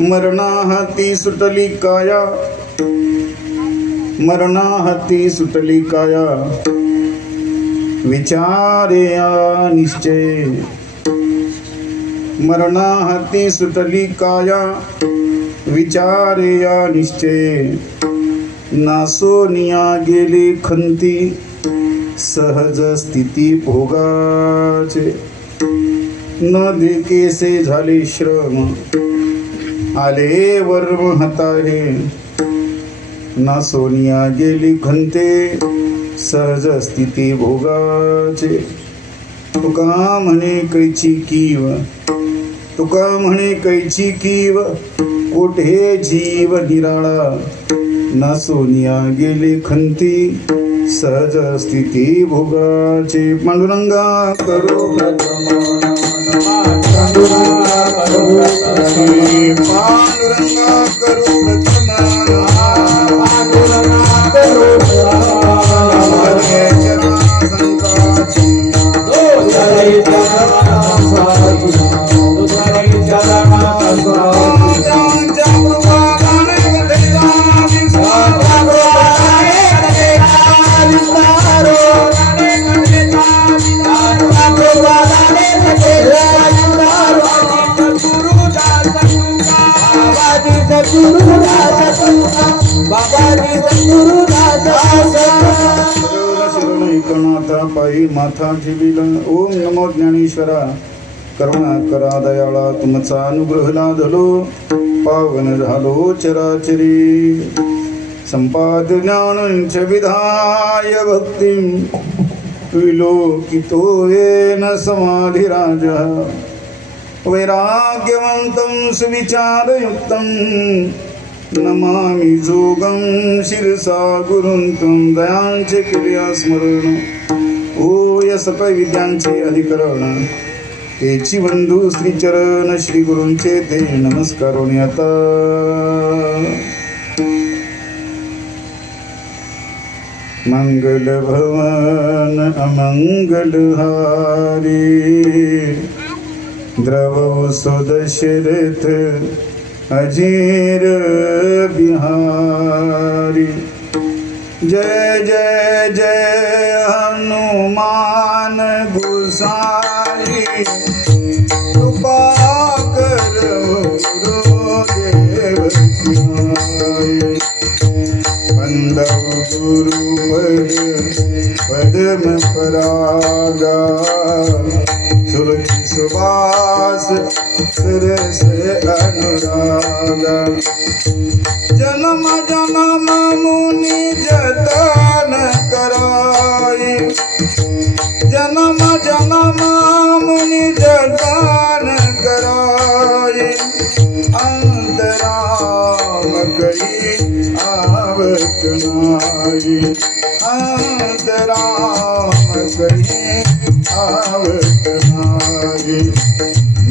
मरणाहती सुटली काया, मरणाहती सुटली काया, विचारे या निश्चय. मरणाहती सुटली काया, विचारे या निश्चय. नासोनिया गेले खंती, सहज स्थिती भोगाचे. न देकेसे झाले श्रम, आले वर्म हाताहे. ना सोनिया गेली खंते, सहज स्थिती भोगाचे. तुका म्हणे कैची कीव, तुका म्हणे कैची कीव, कोठे जीव निराळा. ना सोनिया गेली खंती, सहज स्थिती भोगाचे. पांडुरंगा करो प्रथम, पांडुरंगा करो प्रथम, पांडुरंगा करो प्रथम, पांडुरंगा करो प्रथम. चरा संताची, दुसरे चरा संताची, दुसरे चरा संताची. पायी माथा ठेविला. ओम नमो ज्ञानेश्वरा, करुणा करा दयाळा, तुमचा अनुग्रह लाधलो, पावन झालो चराचरी. संपाद ज्ञान च विधाय भक्तिं, विलोकितो येन समाधिराजः. वैराग्यवन्तं सुविचारयुक्तं, नमामि जोगं शिरसा गुरुं त्वं. दयांचे क्रिया स्मरण, ओ या सकळ विद्यांचे अधिकरण. तेची बंधू श्रीचरण श्री गुरूंचे ते नमस्कारोनी आता. मंगल भवन अमंगल हारी, द्रव सुदशरथ अजीर बिहारी. जय जय जय हनुमान गुसाई, कृपा करो गुरुदेव की. बंदव गुरुपद पद्म परागा तुलसी सुबास सरस अनुरागा जन्म जन्म मुनि जतन कराई जन्म जन्म मुनि जतन कराई अंतराम कई आवत नाई अंतराम कई आवत नाई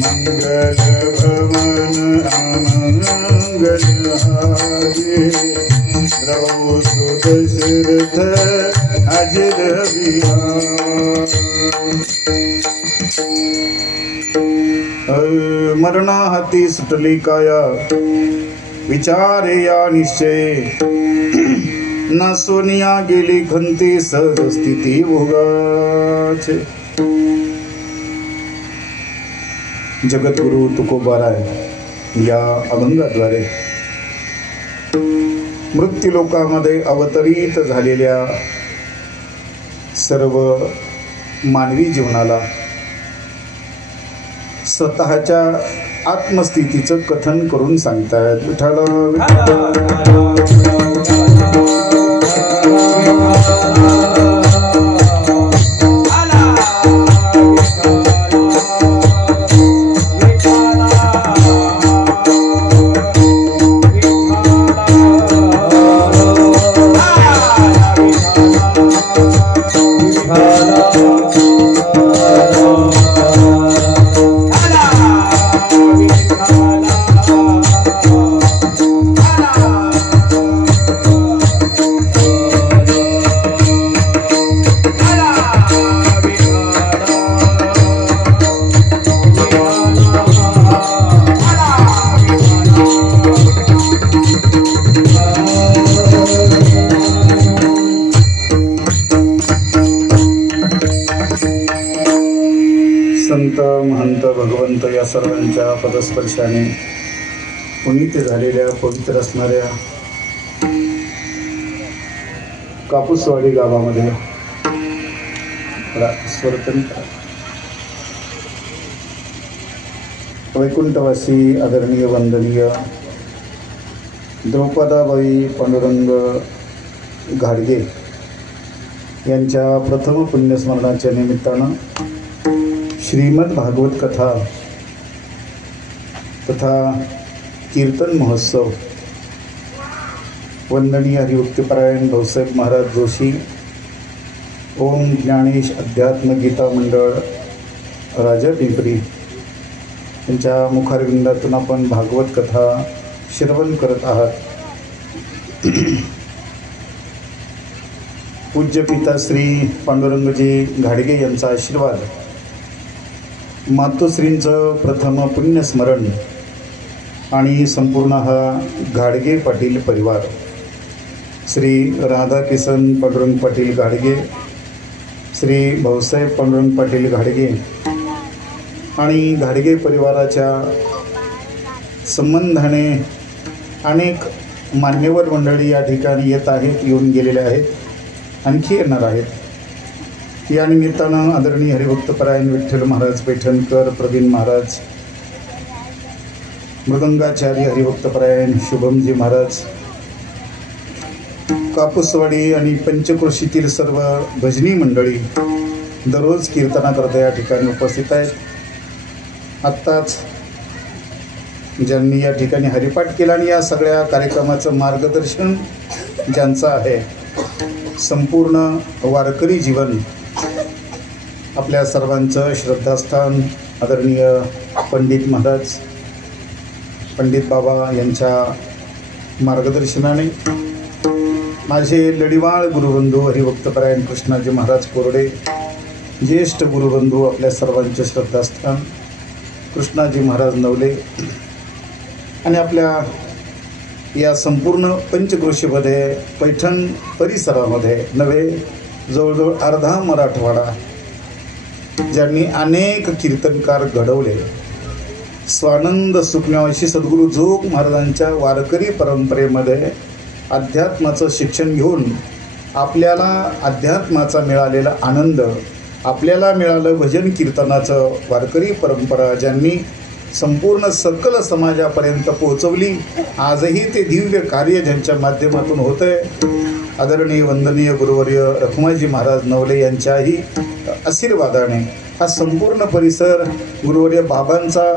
मंगल भवन अमंगल हारी द्रौ सुदशरथ अजिर विहार मरणा हाती सुटली काया विचारे या निश्चय ना सोनिया गेली खंती सहज स्थिती भोगाचे जगद्गुरु तुकोबाराय या अभंगाद्वारे मृत्यूलोकामध्ये अवतरित झालेल्या सर्व मानवी जीवनाला स्वतःच्या आत्मस्थितीचं कथन करून सांगतायत. संत महंत भगवंत या सर्वांच्या पदस्पर्शाने पुनीत झालेल्या पवित्र असणाऱ्या कापूसवाडी गावामध्ये वैकुंठवासी आदरणीय वंदनीय द्रौपदाबाई पांडुरंग घाडगे यांच्या प्रथम पुण्यस्मरणाच्या निमित्तानं श्रीमद भागवत कथा तथा कीर्तन महोत्सव वंदनीय हरिभक्तिपरायण भाऊसाहेब महाराज जोशी ओम ज्ञानेश अध्यात्म गीता मंडळ राजा पिंपरी यांच्या मुखारविंदातून आपण भागवत कथा श्रवण करत आहात. पूज्य पिता श्री पांडुरंगजी घाडगे यांचा आशीर्वाद, मातोश्रींचं प्रथम पुण्यस्मरण आणि संपूर्ण हा घाडगे पाटील परिवार, श्री राधाकिसन पांडुरंग पाटील घाडगे, श्री भाऊसाहेब पांडुरंग पाटील घाडगे आणि घाडगे परिवाराच्या संबंधाने अनेक मान्यवर मंडळी या ठिकाणी येत आहेत, येऊन गेलेले आहेत, आणखी येणार आहेत. या निमित्तानं आदरणीय हरिभक्तपरायण विठ्ठल महाराज पैठणकर, प्रवीण महाराज, मृदंगाचार्य हरिभक्तपरायण शुभमजी महाराज, कापूसवाडी आणि पंचक्रोशीतील सर्व भजनी मंडळी दररोज कीर्तनाकरता या ठिकाणी उपस्थित आहेत. आत्ताच ज्यांनी या ठिकाणी हरिपाठ केला आणि या सगळ्या कार्यक्रमाचं मार्गदर्शन ज्यांचं आहे, संपूर्ण वारकरी जीवन आपल्या सर्वांचं श्रद्धास्थान आदरणीय पंडित महाराज, पंडित बाबा यांच्या मार्गदर्शनाने माझे लढिवाळ गुरुबंधू हरिभक्तपरायण कृष्णाजी महाराज कोरडे, ज्येष्ठ गुरुबंधू आपल्या सर्वांचे श्रद्धास्थान कृष्णाजी महाराज नवले आणि आपल्या या संपूर्ण पंचक्रोशीमध्ये पैठण परिसरामध्ये नव्हे जवळजवळ अर्धा मराठवाडा ज्यांनी अनेक कीर्तनकार घडवले, स्वानंद सुखण्याशी सद्गुरू जोग महाराजांच्या वारकरी परंपरेमध्ये अध्यात्माचं शिक्षण घेऊन आपल्याला अध्यात्माचा मिळालेला आनंद, आपल्याला मिळालं भजन कीर्तनाचं वारकरी परंपरा ज्यांनी संपूर्ण सकल समाजापर्यंत पोहोचवली, आजही ते दिव्य कार्य ज्यांच्या माध्यमातून होतं आहे, आदरणीय वंदनीय गुरुवर्य रखुमाजी महाराज नवले यांच्याही आशीर्वादाने हा संपूर्ण परिसर गुरुवर्य बाबांचा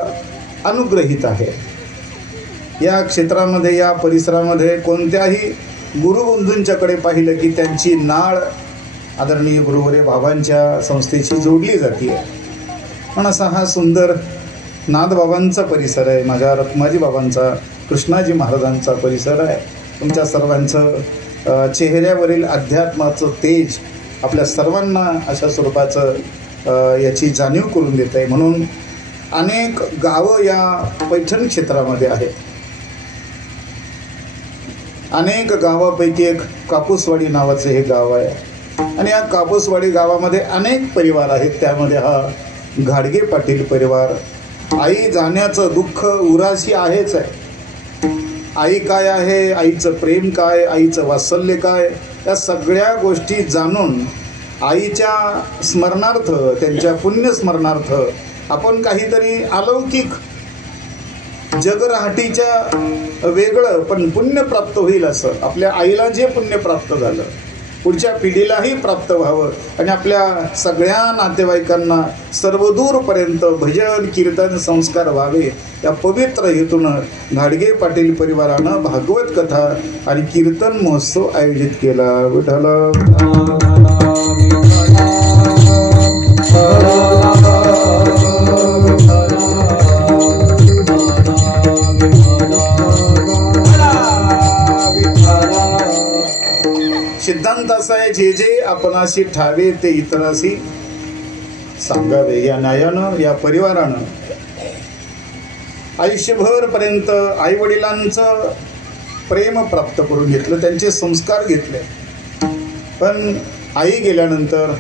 अनुग्रहित आहे. या क्षेत्रामध्ये, या परिसरामध्ये कोणत्याही गुरुबंधूंच्याकडे पाहिलं की त्यांची नाळ आदरणीय गुरुवर्य बाबांच्या संस्थेशी जोडली जाते. पण असा हा सुंदर नाथबाबांचा परिसर आहे, माझ्या रखुमाजी बाबांचा, कृष्णाजी महाराजांचा परिसर आहे. तुमच्या सर्वांचं चेहऱ्यावरील अध्यात्माचं तेज आपल्या सर्वांना अशा स्वरूपाचं याची जाणीव करून देत आहे. म्हणून अनेक गावं या पैठण क्षेत्रामध्ये आहेत. अनेक गावापैकी एक कापूसवाडी नावाचे हे गाव आहे आणि या कापूसवाडी गावामध्ये अनेक परिवार आहेत. त्यामध्ये हा घाडगे पाटील परिवार. आई जाण्याचं दुःख उराशी आहेच आहे. आई काय आहे, आईचं प्रेम काय, आईचं वात्सल्य काय, या सगळ्या गोष्टी जाणून आईच्या स्मरणार्थ, त्यांच्या पुण्यस्मरणार्थ आपण काहीतरी अलौकिक जगराहटीच्या वेगळं पण पुण्य प्राप्त होईल असं, आपल्या आईला जे पुण्य प्राप्त झालं पुढच्या पिढीलाही प्राप्त व्हावं आणि आपल्या सगळ्या नातेवाईकांना सर्वदूरपर्यंत भजन कीर्तन संस्कार व्हावे, या पवित्र हेतून घाडगे पाटील परिवारानं भागवत कथा आणि कीर्तन महोत्सव आयोजित केला. विठ्ठल सिद्धांत असा आहे, जे जे आपणाशी ठावे ते इतराशी सांगावे. या न्यायानं, या परिवारानं आयुष्यभर पर्यंत आई वडिलांचं प्रेम प्राप्त करून घेतलं, त्यांचे संस्कार घेतले. पण आई गेल्यानंतर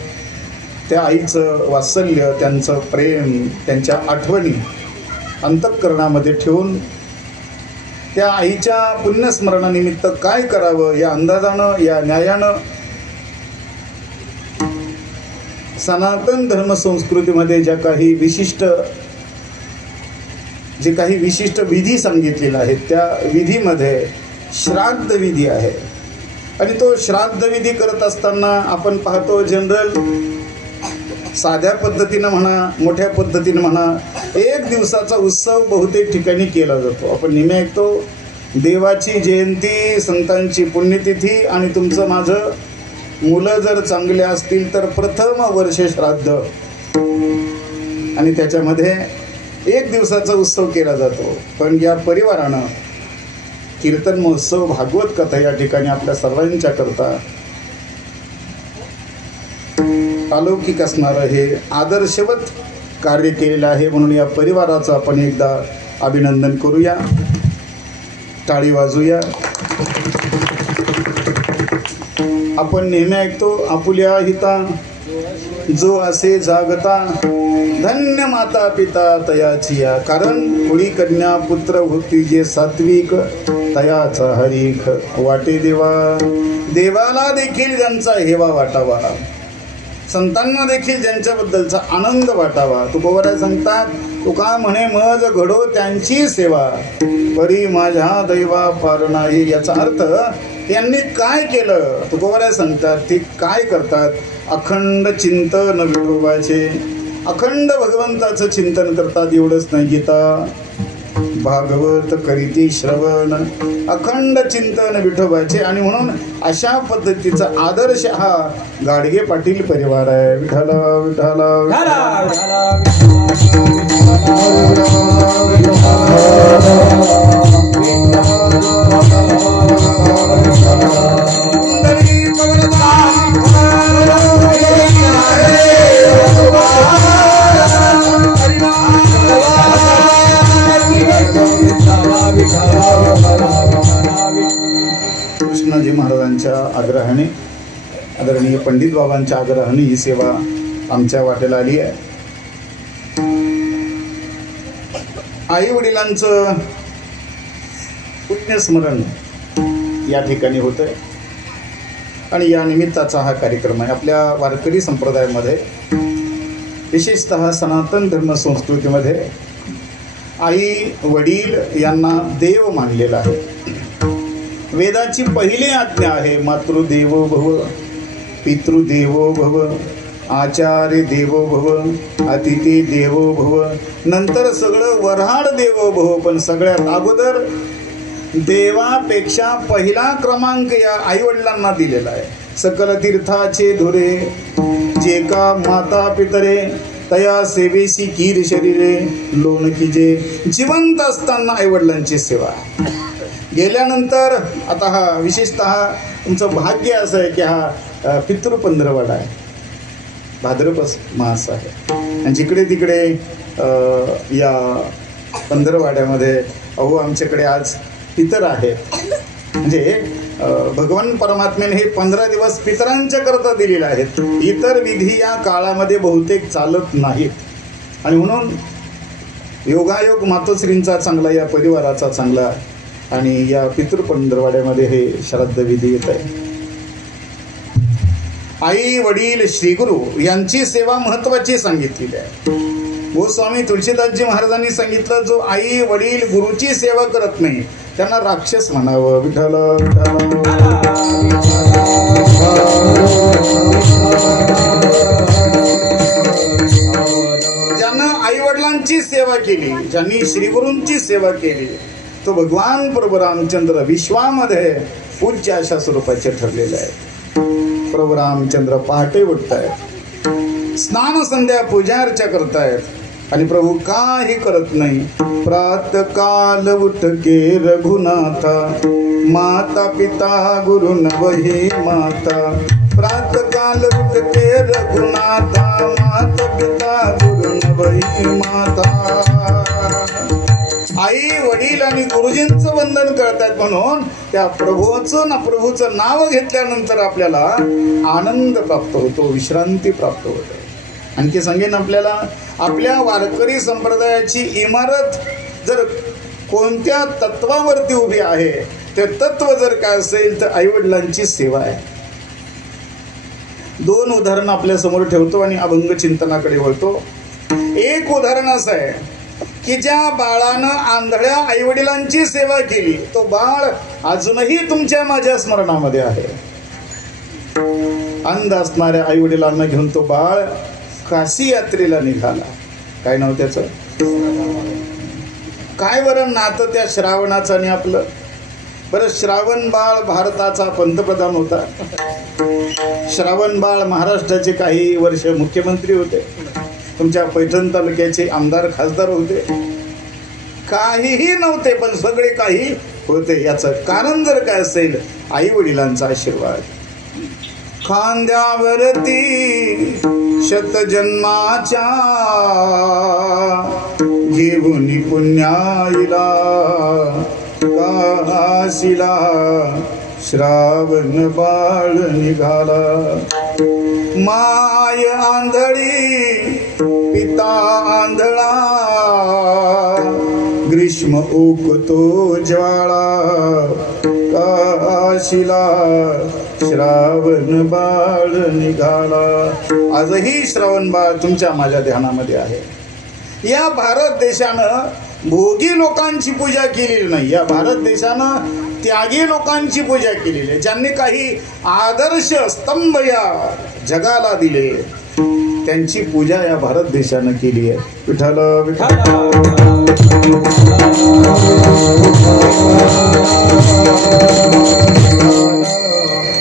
त्या आईचं वात्सल्य, त्यांचं प्रेम, त्यांच्या आठवणी अंतःकरणामध्ये ठेवून त्या आईच्या पुण्यस्मरणानिमित्त काय करावं या अंदाजानं, या न्यायानं सनातन धर्मसंस्कृतीमध्ये जे काही विशिष्ट विधी सांगितलेल्या आहेत, त्या विधीमध्ये श्राद्ध विधी आहे. आणि तो श्राद्ध विधी करत असताना आपण पाहतो, जनरल साध्या पद्धतीनं म्हणा, मोठ्या पद्धतीनं म्हणा, एक दिवसाचा उत्सव बहुतेक ठिकाणी केला जातो. आपण नेहमी ऐकतो देवाची जयंती, संतांची पुण्यतिथी आणि तुमचं माझं मुलं जर चांगले असतील तर प्रथम वर्ष श्राद्ध, आणि त्याच्यामध्ये एक दिवसाचा उत्सव केला जातो. पण या परिवारानं कीर्तन महोत्सव, भागवत कथा या ठिकाणी आपल्या सर्वांच्या करता अलौकिक असणारं हे आदर्शवत कार्य केलेलं आहे. म्हणून या परिवाराचं आपण एकदा अभिनंदन करूया, टाळी वाजूया. आपण नेहमी ऐकतो, आपुल्या हिता जो असे जागता, धन्य माता पिता तयाचिया. कारण कुळी कन्या पुत्र होती जे सात्विक, तयाचा हरीख वाटे देवा. देवाला देखील ज्यांचा हेवा वाटावा, संतांना देखील ज्यांच्याबद्दलचा आनंद वाटावा. तुकोबराय सांगतात, तुका म्हणे मज घडो त्यांची सेवा, परी माझ्या दैवा पार नाही. याचा अर्थ त्यांनी काय केलं, तुकोबराय सांगतात ते काय करतात, अखंड चिंतन विठोबाचे, अखंड भगवंताचं चिंतन करतात. एवढंच नाही, गीता भागवत करीती श्रवण, अखंड चिंतन विठोबाचे. आणि म्हणून अशा पद्धतीचा आदर्श हा गाडगे पाटील परिवार आहे. विठ्ठल विठ्ठल कृष्णाजी महाराजांच्या आग्रहाने, आदरणीय पंडित बाबांच्या आग्रहाने ही सेवा आमच्या वाटेला आली आहे. आई वडिलांचं पुण्यस्मरण या ठिकाणी होतंय. आणि या निमित्ताचा हा कार्यक्रम आहे. आपल्या वारकरी संप्रदायामध्ये विशेषतः सनातन धर्म संस्कृतीमध्ये आई वडील यांना देव मानलेलं आहे. वेदाची पहिली आज्ञा आहे मातृदेवो भव, पितृदेवो भव, आचार्य देवो भव, अतिथी देवो भव. नंतर सगळं वऱ्हाड देवो भव. पण सगळ्यात अगोदर देवापेक्षा पहिला क्रमांक या आईवडिलांना दिलेला आहे. सकल तीर्थाचे धुरे जे का माता पितरे, तया सेवेसी कीर शरीरे लोण कीजे. जिवंत असताना आईवडिलांची सेवा. गेल्यानंतर आता हा विशेषतः तुमचं भाग्य असं आहे की हा पितृपंधरवडा आहे, भाद्रपद मास आहे. आणि जिकडे तिकडे या पंधरवाड्यामध्ये अहो आमच्याकडे आज पितर आहेत. म्हणजे भगवान परमात्म्याने हे 15 दिवस पितरांच्या करता दिलेले आहेत. इतर विधी या काळामध्ये बहुतेक चालत नाहीत. आणि म्हणून योगायोग मातोश्रींचा चांगला, या परिवाराचा चांगला. आणि या पितृपंधरवाड्यामध्ये हे श्राद्ध विधी येत आहे. आई वडील श्रीगुरु यांची सेवा महत्वाची सांगितलेली आहे. गोस्वामी तुळशीदासजी महाराजांनी सांगितलं, जो आई वडील गुरुची सेवा करत नाही त्यांना राक्षस म्हणावं. विठ्ठल ज्यांना आई वडिलांची सेवा केली, ज्यांनी श्रीगुरूंची सेवा केली, तो भगवान प्रभू रामचंद्र विश्वामध्ये पूज्य अशा स्वरूपाचे ठरलेले आहेत. प्रभू रामचंद्र पहाटे उठतायत, स्नान संध्या पूजा अर्चा करतायत आणि प्रभू काही करत नाही. प्रातकाल उठके रघुनाथा, माता पिता गुरु नवही माता. प्रातकाल उठके रघुनाथा, माता पिता गुरु नवही माता. आई वडील आणि गुरुजींचं वंदन करतात. म्हणून त्या प्रभूचं नाव घेतल्यानंतर आपल्याला आनंद प्राप्त होतो, विश्रांती प्राप्त होते. आणखी सांगेन आपल्याला, आपल्या वारकरी संप्रदायाची इमारत जर कोणत्या तत्वावरती उभी आहे, ते तत्व जर काय असेल तर आईवडिलांची सेवा आहे. 2 उदाहरण आपल्या समोर ठेवतो आणि अभंग चिंतनाकडे वळतो. एक उदाहरण असं आहे की ज्या बाळानं आंधळ्या आईवडिलांची सेवा केली, तो बाळ अजूनही तुमच्या माझ्या स्मरणामध्ये आहे. अंध असणाऱ्या आईवडिलांना घेऊन तो बाळ काशी यात्रेला निघाला. काय नाव त्याचं? काय बरं नातं त्या श्रावणाचं आणि आपलं? बरं, श्रावण बाळ भारताचा पंतप्रधान होता. श्रावण बाळ महाराष्ट्राचे काही वर्ष मुख्यमंत्री होते. तुमच्या पैठण तालुक्याचे आमदार खासदार होते. काहीही नव्हते पण सगळे काही होते. याचं कारण जर काय असेल, आई वडिलांचा आशीर्वाद. खांद्यावरती शतजन्माच्या घेऊन पुण्याईला काशीला श्रावण बाळ निघाला. माय आंधळी पिता आंधळा, ग्रीष्म उकतो ज्वाळा काशीला श्रावण बाळ निघाला. आजही श्रावण बाळ तुमच्या माझ्या ध्यानामध्ये आहे. या भारत देशानं भोगी लोकांची पूजा केलेली नाही. या भारत देशानं त्यागी लोकांची पूजा केलेली आहे. ज्यांनी काही आदर्श स्तंभ या जगाला दिले, त्यांची पूजा या भारत देशानं केली आहे. विठ्ठल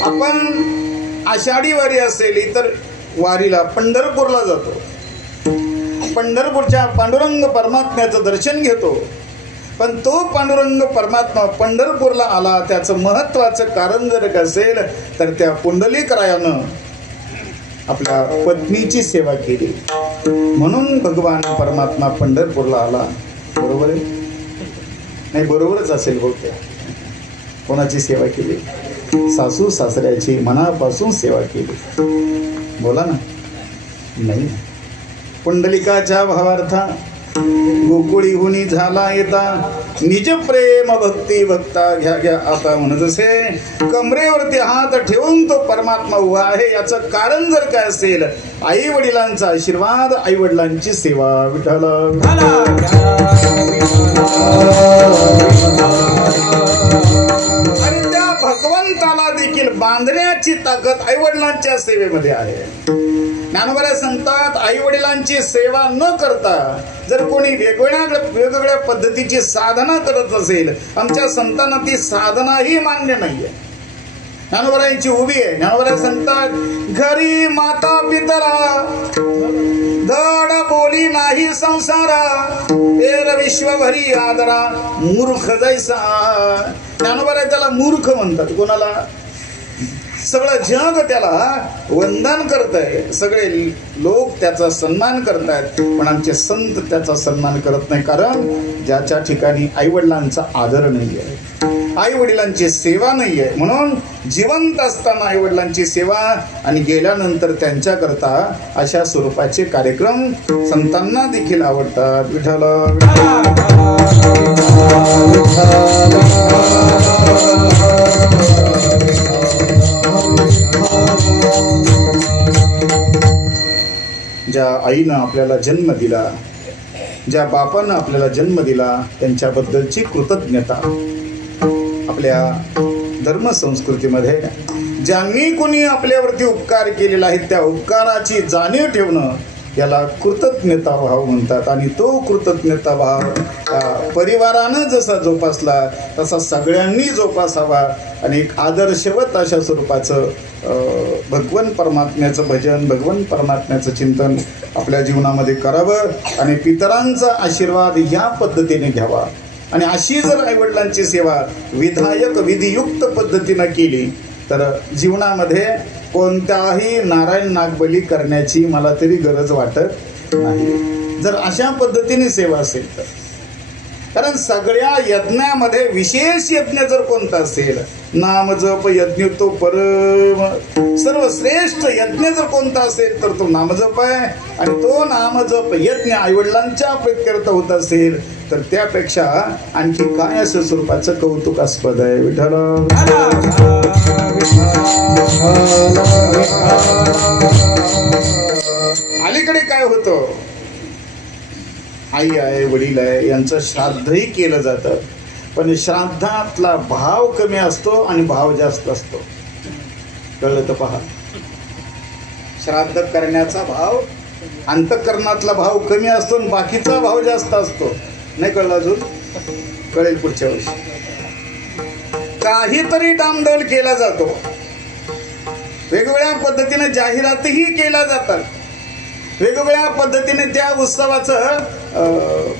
आपण आषाढी वारी असेल, इतर वारीला पंढरपूरला जातो. पंढरपूरच्या पांडुरंग परमात्म्याचं दर्शन घेतो. पण तो पांडुरंग परमात्मा पंढरपूरला आला, त्याचं महत्वाचं कारण जर असेल तर त्या पुंडलिकरायानं आपल्या पत्नीची सेवा केली म्हणून भगवान परमात्मा पंढरपूरला आला. बरोबर आहे? नाही, बरोबरच असेल बहुतेक. कोणाची सेवा केली? सासू सासऱ्याची मनापासून सेवा केली. बोला ना. नाही, पुंडलिकाच्या भावार्था गोकुळीहुनी झाला येता निज प्रेम भक्ती भक्ता घ्या घ्या आता म्हणत असे. कमरेवरती हात ठेवून तो परमात्मा उभा आहे. याचं कारण जर काय असेल, आई वडिलांचा आशीर्वाद, आई वडिलांची सेवा. विठ्ठल आणि त्या भगवंताला देखील बांधण्याची ताकद आई वडिलांच्या सेवेमध्ये आहे. ज्ञानोबा सांगतात, आई वडिलांची सेवा न करता जर कोणी वेगवेगळ्या पद्धतीची साधना करत असेल, आमच्या संतांना ती साधनाही मान्य नाहीये. ज्ञानोबरायांची उभी आहे. ज्ञानोबा सांगतात, घरी माता पितरा धड बोली नाही संसारा, तेर विश्वभरी आदरा मूर्ख जैसा. ज्ञानोबा त्याला मूर्ख म्हणतात. कोणाला? सगळं जग त्याला वंदन करत आहे, सगळे लोक त्याचा सन्मान करतायत, पण आमचे संत त्याचा सन्मान करत नाही. कारण ज्याच्या ठिकाणी आई वडिलांचा आदर नाही आहे, आई वडिलांची सेवा नाही आहे. म्हणून जिवंत असताना आई वडिलांची सेवा आणि गेल्यानंतर त्यांच्या करता अशा स्वरूपाचे कार्यक्रम संतांना देखील आवडतात. विठ्ठल ज्या आईनं आपल्याला जन्म दिला, ज्या बापानं आपल्याला जन्म दिला, त्यांच्याबद्दलची कृतज्ञता आपल्या धर्मसंस्कृतीमध्ये ज्यांनी कोणी आपल्यावरती उपकार केलेला आहे त्या उपकाराची जाणीव ठेवणं याला कृतज्ञता भाव म्हणतात. आणि तो कृतज्ञता भाव परिवारानं जसा जोपासला तसा सगळ्यांनी जोपासावा आणि एक आदर्शवत अशा स्वरूपाचं भगवन परमात्म्याचं भजन, भगवन परमात्म्याचं चिंतन आपल्या जीवनामध्ये करावं आणि पितरांचा आशीर्वाद ह्या पद्धतीने घ्यावा. आणि अशी जर आईवडिलांची सेवा विधायक विधियुक्त पद्धतीनं केली तर जीवनामध्ये कोणत्याही नारायण नागबली करण्याची मला तरी गरज वाटत नाही, जर अशा पद्धतीने सेवा असेल तर. कारण सगळ्या यज्ञामध्ये विशेष यज्ञ जर कोणता असेल, नामजप यज्ञ तो परम सर्वश्रेष्ठ यज्ञ जर कोणता असेल तर तो नामजप आहे. आणि तो नामजप यज्ञ आईवडिलांच्या प्रीत्यर्थ होत असेल तर त्यापेक्षा आणखी काय असं स्वरूपाचं कौतुकास्पद आहे. विठ्ठल अलीकडे काय होतं, आई आहे, वडील आहे, यांचं श्राद्धही केलं जातं, पण श्राद्धातला भाव कमी असतो आणि भाव जास्त असतो. कळलं तर पहा, श्राद्ध करण्याचा भाव अंतःकरणातला भाव कमी असतो आणि बाकीचा भाव जास्त असतो. नाही कळलं अजून? कळेल पुढच्या वर्षी. काहीतरी डामडौल केला जातो, वेगवेगळ्या पद्धतीने जाहिरातही केल्या जातात, वेगवेगळ्या पद्धतीने त्या उत्सवाचं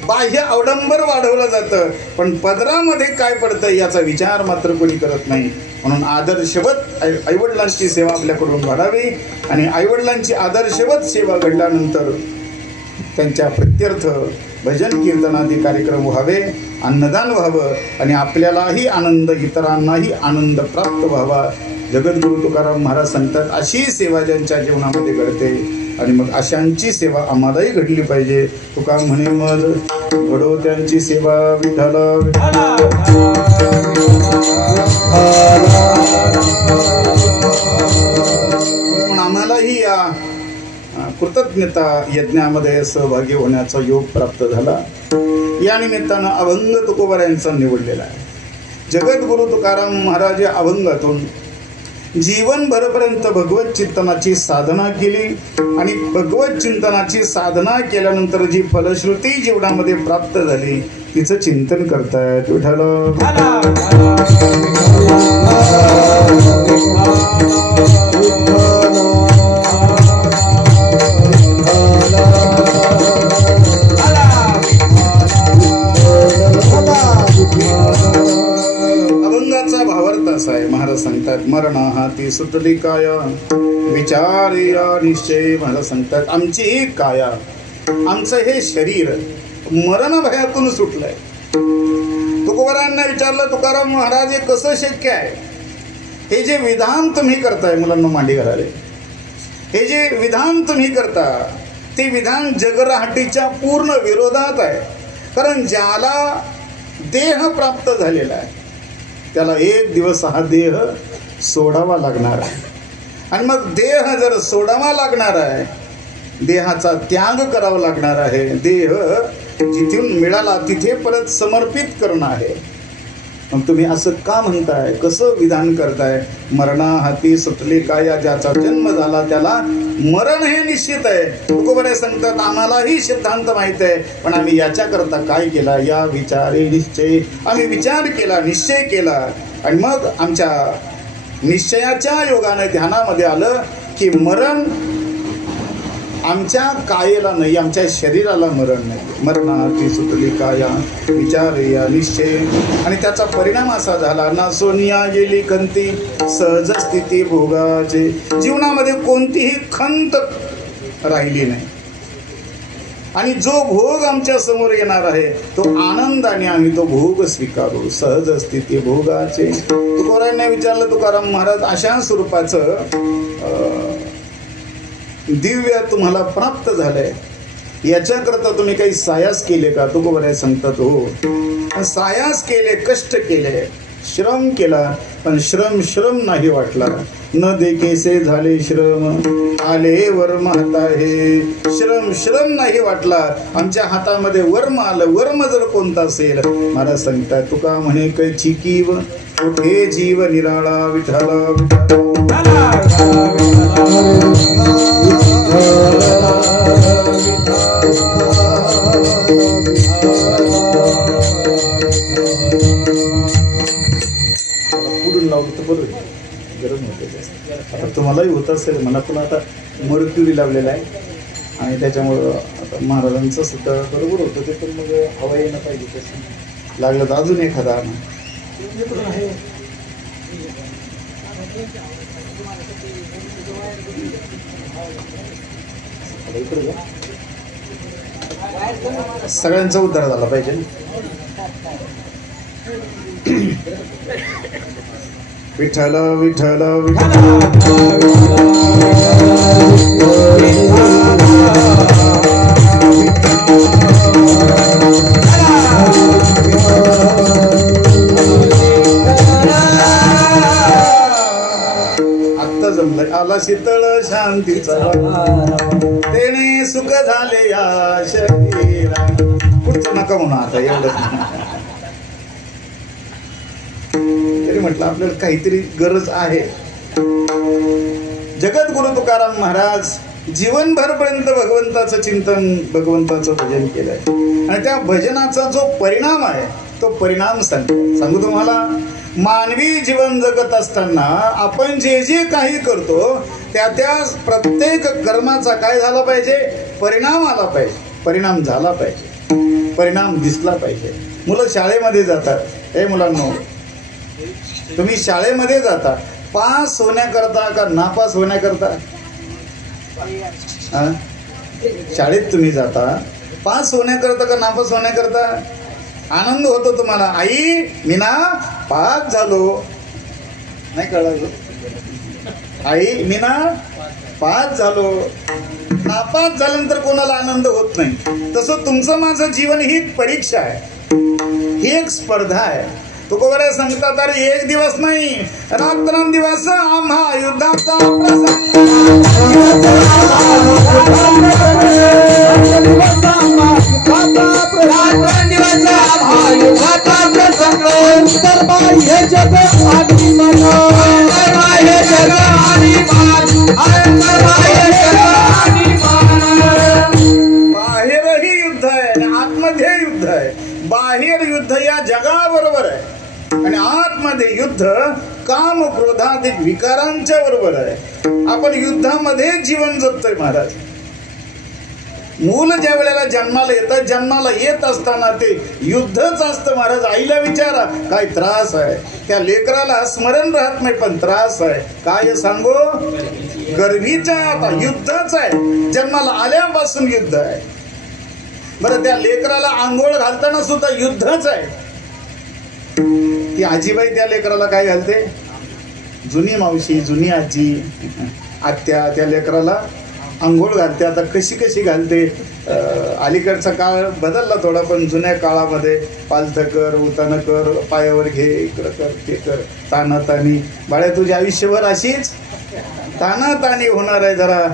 बाह्य अवडंबर वाढवलं जातं, पण पदरामध्ये काय पडतं याचा विचार मात्र कोणी करत नाही. म्हणून आदर्शवत आईवडिलांची सेवा आपल्याकडून घडावी आणि आईवडिलांची आदर्शवत सेवा घडल्यानंतर त्यांच्या प्रत्यर्थ भजन कीर्तनादी कार्यक्रम व्हावे, अन्नदान व्हावं आणि आपल्यालाही आनंद, इतरांनाही आनंद प्राप्त व्हावा. जगद्गुरु तुकाराम महाराज सांगतात, अशी सेवा ज्यांच्या जीवनामध्ये घडते आणि मग अशांची सेवा आम्हालाही घडली पाहिजे. तुका म्हणे मग घडो त्यांची सेवा. विठ्ठल पण आम्हालाही या कृतज्ञता यज्ञामध्ये सहभागी होण्याचा योग प्राप्त झाला. या निमित्तानं अभंग तुकोबारायांचा निवडलेला आहे. जगद्गुरु तुकाराम महाराज या अभंगातून जीवनभरपर्यंत भगवत चिंतनाची साधना केली आणि भगवत चिंतनाची साधना केल्यानंतर जी फलश्रुती जीवनामध्ये प्राप्त झाली तिचं चिंतन करतायत. विठ्ठल अभंगाचा भावार्थ असा आहे. महाराज सांगतात, मरण हाती सुटली काया विचारे या निश्चय. महाराज सांगतात, आमची ही काया, आमचं हे शरीर मरण भयातून सुटलंय. तुकोबारांना विचारलं, तुकाराम महाराज हे कसं शक्य आहे? हे जे विधान तुम्ही करताय, मुलांना मांडी घालाले, हे जे विधान तुम्ही करता ते विधान जगराहटीच्या पूर्ण विरोधात आहे. कारण ज्याला देह प्राप्त झालेला आहे त्याला एक दिवस हा देह सोडावा लागणार आहे. आणि मग देह जर सोडावा लागणार आहे, देहाचा त्याग करावा लागणार आहे, देह जिथून मिळाला तिथे परत समर्पित करणं आहे. मग तुम्ही असं का म्हणताय, कसं विधान करताय? मरणा हाती सुटली काया, ज्याचा जन्म झाला त्याला मरण हे निश्चित आहे. तुकोबरे सांगतात आम्हालाही सिद्धांत माहित आहे, पण आम्ही याच्याकरता काय केला, या विचारे निश्चय आम्ही विचार केला, निश्चय केला. आणि मग आमच्या निश्चयाच्या योगाने ध्यानामध्ये आलं की मरण आमच्या कायेला नाही, आमच्या शरीराला मरण नाही. मरणार्थी सुटली काया, विचार या निश्चय. आणि त्याचा परिणाम असा झाला ना, सोनिया गेली खंती सहज स्थिती भोगाचे. जीवनामध्ये कोणतीही खंत राहिली नाही. आणि जो भोग आमच्या समोर येणार आहे तो आनंदाने आम्ही तो भोग स्वीकारू. सहज स्थिती भोगाचे. तुकोबारांनी विचारलं, तुकाराम महाराज अशा स्वरूपाचं दिव्य तुम्हाला प्राप्त झालंय, याच्याकरता तुम्ही काही सायास केले का? तुकोबाराय सांगतात हो, सायास केले, कष्ट केले, श्रम केला, पण श्रम नाही वाटला. न देखेसे झाले श्रम, आले वर्म हाता हे. श्रम नाही वाटला. आमच्या हातामध्ये वर्म आलं. वर्म जर कोणता असेल, महाराज सांगतात तुका म्हणे कैची कीव कुठे जीव निराळा विठाला पुढून लावलं तर बरोबर गरम होते. आता तुम्हालाही होत असेल, मला पण आता मर्क्युरी लावलेला आहे आणि त्याच्यामुळं आता महाराजांचं सुद्धा बरोबर होतं ते, पण मग हवा येणं पाहिजे. तसं लागलं तर अजून एखादा सगळ्यांचा उद्धार झाला पाहिजे. विठ्ठल विठ्ठल आत्ता जमलंय. आला शीतळ शांतीचा तेने सुख झाले या शरीरा. पुढचं नका म्हणून आता एवढंच. तरी म्हटलं आपल्याला काहीतरी गरज आहे. जगद्गुरु तुकाराम महाराज जीवनभरपर्यंत भगवंताचं चिंतन, भगवंताचं भजन केलंय. आणि त्या भजनाचा जो परिणाम आहे तो परिणाम सांगू तुम्हाला. मानवी जीवन जगत असताना आपण जे जे काही करतो त्या प्रत्येक कर्माचा काय झाला पाहिजे, परिणाम आला पाहिजे, परिणाम झाला पाहिजे, परिणाम दिसला पाहिजे. मुलं शाळेमध्ये जातात. हे मुलांनो, तुम्ही शाळेमध्ये जाता पास होण्याकरता का नापास होण्याकरता? शाळेत तुम्ही जाता पास होण्याकरता का नापास होण्याकरता? आनंद होतो तुम्हाला, आई मी ना पास झालो. नाही कळलं? आई मी ना पास झालो. नापास झाल्यानंतर कोणाला आनंद होत नाही. तसं तुमचं माझं जीवन ही परीक्षा आहे, ही एक स्पर्धा आहे. तुकोबाराय सांगतात अरे एक दिवस नाही, रात्रंदिवस आम्हा युद्धाचा बाहेरही युद्ध आहे आणि आतमध्ये युद्ध आहे. बाहेर युद्ध या जगाबरोबर आहे आणि आतमध्ये युद्ध काम क्रोधाधिक विकारांच्या बरोबर आहे. आपण युद्धामध्ये जीवन जगतोय महाराज. मूल ज्या वेळेला जन्माला येतं, जन्माला येत असताना ते युद्धच असतं महाराज. आईला विचारा काय त्रास आहे, त्या लेकराला स्मरण राहत नाही पण त्रास आहे. काय सांगू, गर्भीच्या आता युद्धच आहे. जन्माला आल्यापासून युद्ध आहे. बरं त्या लेकराला आंघोळ घालताना सुद्धा युद्धच आहे. ती आजीबाई त्या लेकराला काय घालते, जुनी मावशी, जुनी आजी, आत्या त्या लेकराला आंघोळ घालते. आता कशी कशी घालते, अलीकडचा काळ बदलला थोडा, पण जुन्या काळामध्ये पालथं कर, उतानं कर, पायावर घे, इकडं कर, ते कर, तानातानी. बाळ्या तुझी आयुष्यभर अशीच तानातानी होणार आहे, जरा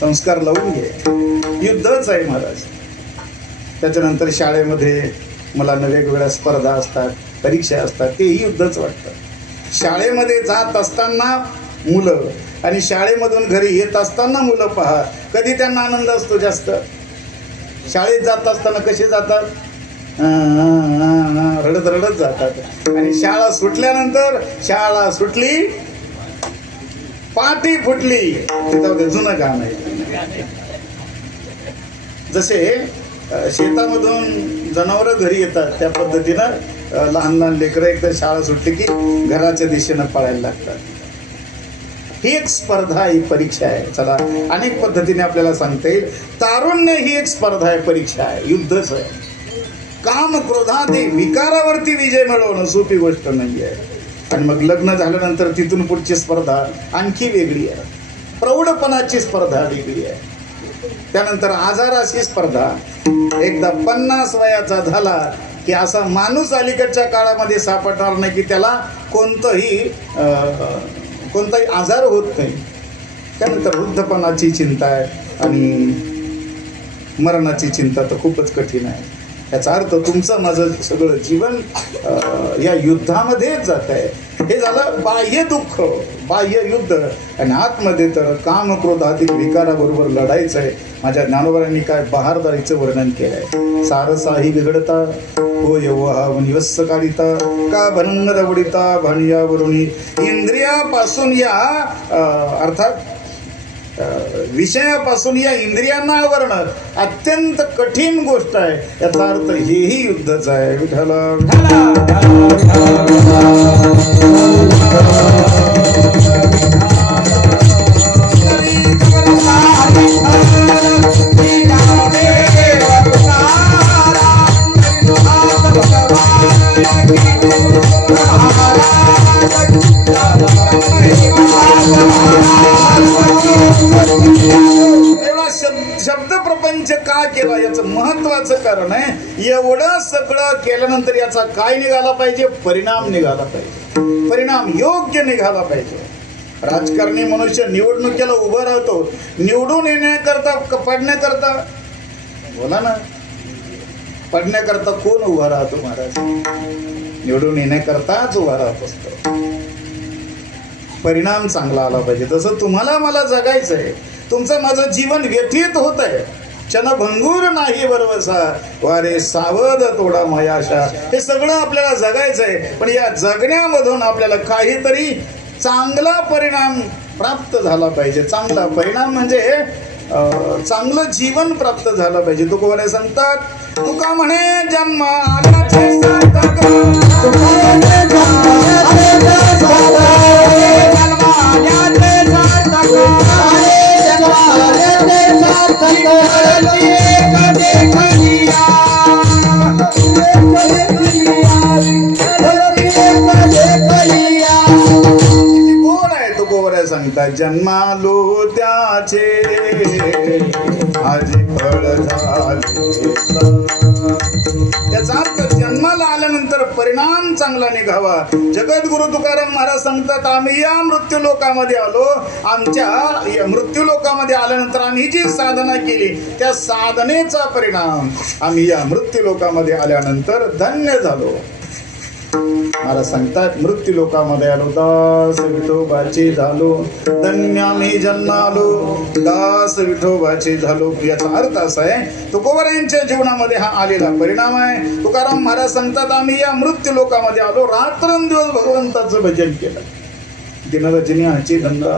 संस्कार लावून घे. युद्धच आहे महाराज. त्याच्यानंतर शाळेमध्ये मुलांना वेगवेगळ्या स्पर्धा असतात, परीक्षा असतात, तेही युद्धच वाटतं. शाळेमध्ये जात असताना मुलं आणि शाळेमधून घरी येत असताना मुलं पहा, कधी त्यांना आनंद असतो जास्त. शाळेत जात असताना कसे जातात, रडत रडत जातात. आणि शाळा सुटल्यानंतर, शाळा सुटली पाटी फुटली, जुनं गाणं आहे. जसे शेतामधून जनावरं घरी येतात त्या पद्धतीनं लहान लहान लेकरं एकदा शाळा सुटली की घराच्या दिशेनं पळायला लागतात. ही एक स्पर्धा, ही परीक्षा आहे. चला, अनेक पद्धतीने आपल्याला सांगता येईल. तारुण्य ही एक स्पर्धा आहे, परीक्षा आहे, युद्धच आहे. काम क्रोधादी विकारावरती विजय मिळवणं सोपी गोष्ट नाही आहे. आणि मग लग्न झाल्यानंतर तिथून पुढची स्पर्धा आणखी वेगळी आहे. प्रौढपणाची स्पर्धा वेगळी आहे. त्यानंतर आजाराची स्पर्धा. एकदा 50 वयाचा झाला की असा माणूस अलीकडच्या काळामध्ये सापडणार नाही की त्याला कोणताही आजार होत नाही. त्यानंतर वृद्धपणाची चिंता आहे आणि मरणाची चिंता तर खूपच कठीण आहे. याचा अर्थ तुमचं माझं सगळं जीवन या युद्धामध्येच जात आहे. हे झालं बाह्य दुःख, बाह्य युद्ध. आणि आतमध्ये तर काम क्रोधाधिक विकाराबरोबर लढायचं आहे. माझ्या ज्ञानोबरांनी काय बहारदारीचं वर्णन केलं आहे. सारसाही बिघडता हो यवहा निवस्स काढिता का भनंग दवडिता भानियावरुणी. इंद्रियापासून या अर्थात विषयापासून या इंद्रियांना आवरणं अत्यंत कठीण गोष्ट आहे. याचा अर्थ हेही युद्धच आहे. विठ्ठला शब्द प्रपंच का केला याचं महत्वाचं कारण आहे. एवढं सगळं केल्यानंतर याचा काय निघाला पाहिजे, परिणाम निघाला पाहिजे. परिणाम योग्य निघाला पाहिजे. राजकारणी मनुष्य निवडणुकीला उभं राहतो, निवडून येण्याकरता पडण्याकरता, बोला ना, पडण्याकरता कोण उभा राहतो महाराज? निवडून येण्याकरताच उभा राहत असतो. परिणाम चांगला आला पाहिजे. तसं तुम्हाला मला जगायचंय. तुमचं माझं जीवन व्यथित होत आहे. क्षणभंगूर नाही बरवसा वारे सावध तोडा मयाशा. हे सगळं आपल्याला जगायचंय. पण या जगण्यामधून आपल्याला काहीतरी चांगला परिणाम प्राप्त झाला पाहिजे. चांगला परिणाम म्हणजे चांगलं जीवन प्राप्त झालं पाहिजे. तुकोबरे सांगतात, तुका म्हणे जन्म आल्याचे सार्थक, सांगतात, जन्मालो त्याचे आज फळ झाले. याचा अर्थ जन्माला आल्यानंतर परिणाम चांगला निघावा. जगद्गुरु तुकाराम महाराज सांगतात, आम्ही या मृत्यू लोकामध्ये आलो. आमच्या मृत्यू लोकामध्ये आल्यानंतर आम्ही जी साधना केली त्या साधनेचा परिणाम आम्ही या मृत्यू लोकामध्ये आल्यानंतर धन्य झालो. महाराज सांगतात, मृत्यू लोकामध्ये आलो, दास विठोबाचे झालो, धन्य आम्ही जन्मालो, दास विठोबाचे झालो. याचा अर्थ असा आहे, तुकोबरायांच्या जीवनामध्ये हा आलेला परिणाम आहे. तुकाराम महाराज सांगतात, आम्ही या मृत्यू लोकामध्ये आलो, रात्रंदिवस भगवंताचं भजन केलं, दिनरजनी हाची धंदा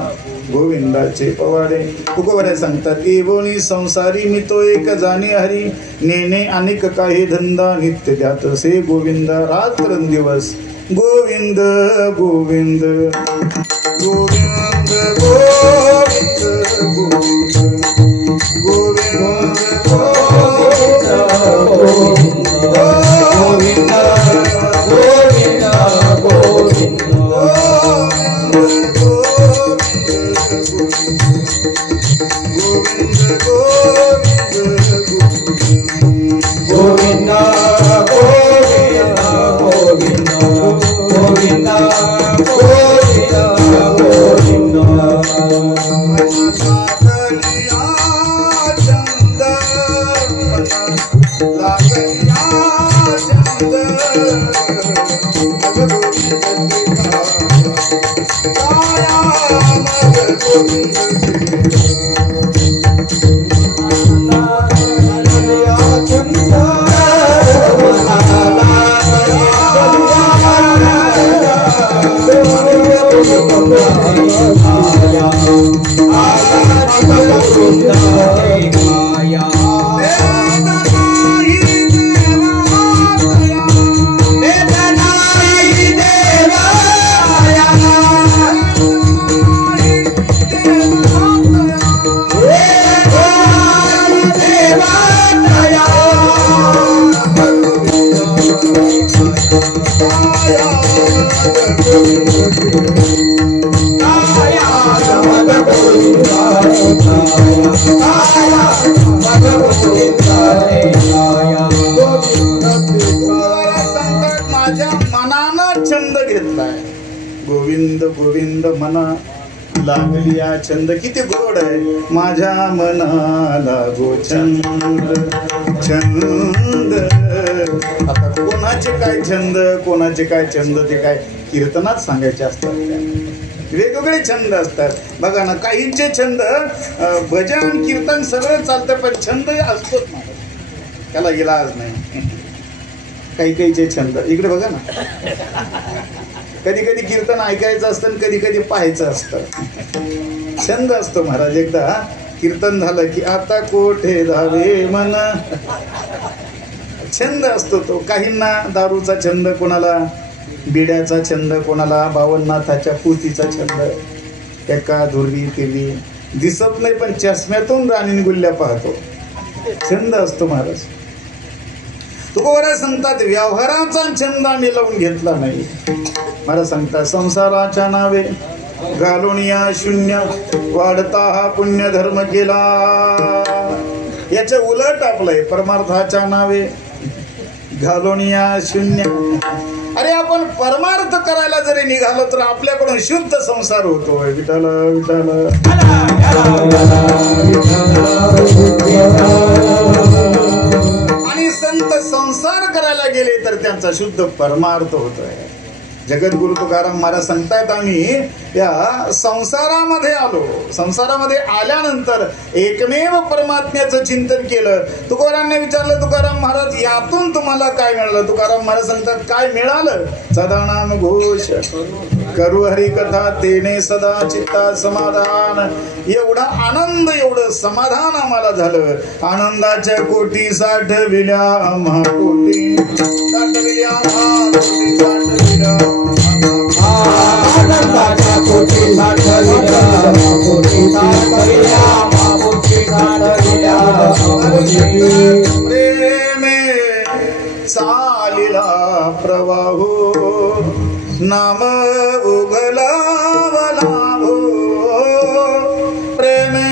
गोविंदाचे पवाडे. तुकोबरे सांगतात, एवोनी संसारी मी तो एक जाणे हरी, नेने अनेक काही धंदा नित्य द्यात से गोविंदा. रात्रंदिवस गोविंद गोविंद गोविंद गोविंद गोविंद गोविंद गोविंद गोविंद गोविंद. गोविंद म्हणा लागली या छंद. किती गोड आहे. माझ्या मनाला गो छंद छंद. आता कोणाचे काय छंद, कोणाचे काय छंद ते काय कीर्तनात सांगायचे असतात. वेगवेगळे छंद असतात बघा ना. काहींचे छंद भजन कीर्तन सगळं चालतं, पण छंद असतोच मला, त्याला इलाज नाही. काही काहीचे छंद इकडे बघा ना. कधी कधी कीर्तन ऐकायचं असतं, कधी कधी पाहायचं असतं. छंद असतो महाराज. एकदा कीर्तन झालं की आता कोठे धावे मन, छंद असतो तो. काहींना दारूचा छंद, कोणाला बिड्याचा छंद, कोणाला बावननाथाच्या पूतीचा छंद. एका धुर्वी केली दिसत नाही पण चष्म्यातून राणी गुल्ल्या पाहतो. छंद असतो महाराज. तुकोबरा सांगतात व्यवहाराचा छंद आम्ही लावून घेतला नाही. महाराज सांगतात संसाराच्या नावे घालून या शून्य वाढता हा पुण्य धर्म केला. याच्या उलट आपलंय परमार्थाच्या नावे घालून या शून्य. अरे आपण परमार्थ करायला जरी निघालो तर आपल्याकडून शुद्ध संसार होतोय. विठाल विठाल. आणि संत संसार करायला गेले तर त्यांचा शुद्ध परमार्थ होतोय. जगद्गुरु तुकाराम महाराज सांगतायत आम्ही या संसारामध्ये आलो. संसारामध्ये आल्यानंतर एकमेव परमात्म्याचं चिंतन केलं. तुकारामांनी विचारलं तुकाराम महाराज यातून तुम्हाला काय मिळालं. तुकाराम महाराज सांगतात काय मिळालं. सदानाम घोष करू हरी कथा तेने सदा चित्ता समाधान. एवढा आनंद एवढं समाधान आम्हाला झालं. आनंदाच्या कोटी साठविल्या महाकोटी साठविल्या महाकोटी साठविल्या आनंदाच्या कोटी साठविल्या महाकोटी साठविल्या महाकोटी साठविल्या प्रेमे चालिला प्रवाहो नाम उगलावला हो. प्रेमे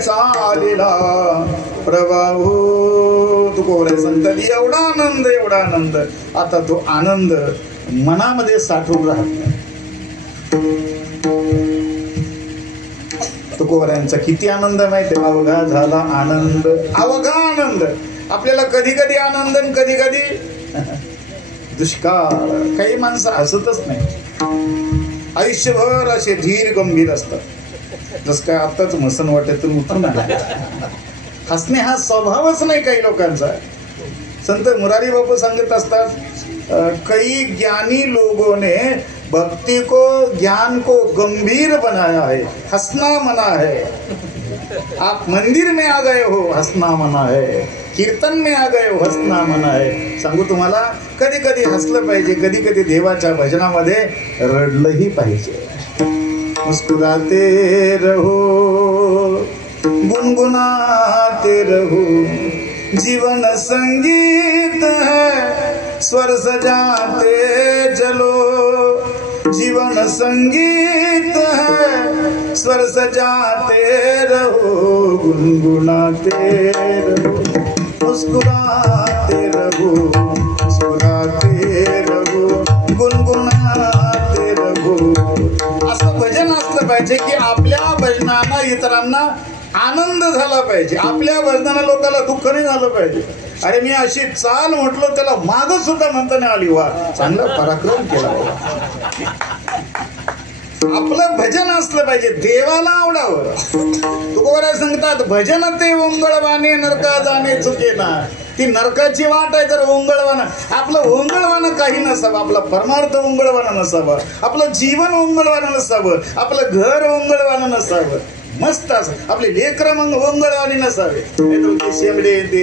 चालिला प्रवाहो. तू कोरे संत एवढा आनंद एवढा आनंद. आता तो आनंद मनामध्ये साठवून राहत नाही. तुकोबऱ्यांचा किती आनंद माहिती. अवघा झाला आनंद अवघा आनंद. आपल्याला कधी कधी आनंद कधी कधी दुष्काळ. काही माणसं हसतच नाही. आयुष्यभर असे धीर गंभीर असतात. जस काय आताच मसन वाटेतून उठून आले. हसणे हा स्वभावच नाही काही लोकांचा. संत मुरारी बापू सांगत असतात कई ज्ञानी लोगों ने भक्ति को ज्ञान को गंभीर बनाया है. हंसना मना है. आप मंदिर में आ गए हो हंसना मना है. कीर्तन में आ गए हो हंसना मना है. सांगू तुम्हाला कधी कधी हसलं पाहिजे. कधी कधी देवाच्या भजनामध्ये रडलंही पाहिजे. मुस्कुराते रहो गुनगुनाते रहो. जीवन संगीत है स्वर सजाते चलो. जीवन संगीत है स्वर सजाते रहो गुनगुनाते रहो. मुस्कुराते रहो मुस्कुराते रहो गुनगुनाते रहो. असं भजन असलं पाहिजे की आपल्या भजनाला इतरांना आनंद झाला पाहिजे. आपल्या भजनाला लोकांना दुःख नाही झालं पाहिजे. अरे मी अशी चाल म्हटलो त्याला माग सुद्धा म्हणता नाही आली. वा चांगला पराक्रम केला. आपलं भजन असलं पाहिजे. देवाला आवडावं. तुकोबरा सांगतात भजन ते ओंगळवाने नरका जाणे चुकेना. ती नरकाची वाट आहे तर ओंगळवाना. आपलं ओंगळवानं काही नसावं. आपला परमार्थ ओंगळवाना नसावा. आपलं जीवन ओंगळवाना नसावं. आपलं घर ओंगळवाना नसावं. मस्त असं आपले लेकरं मग ओंगळवाणी नसावे. शेंबडे ते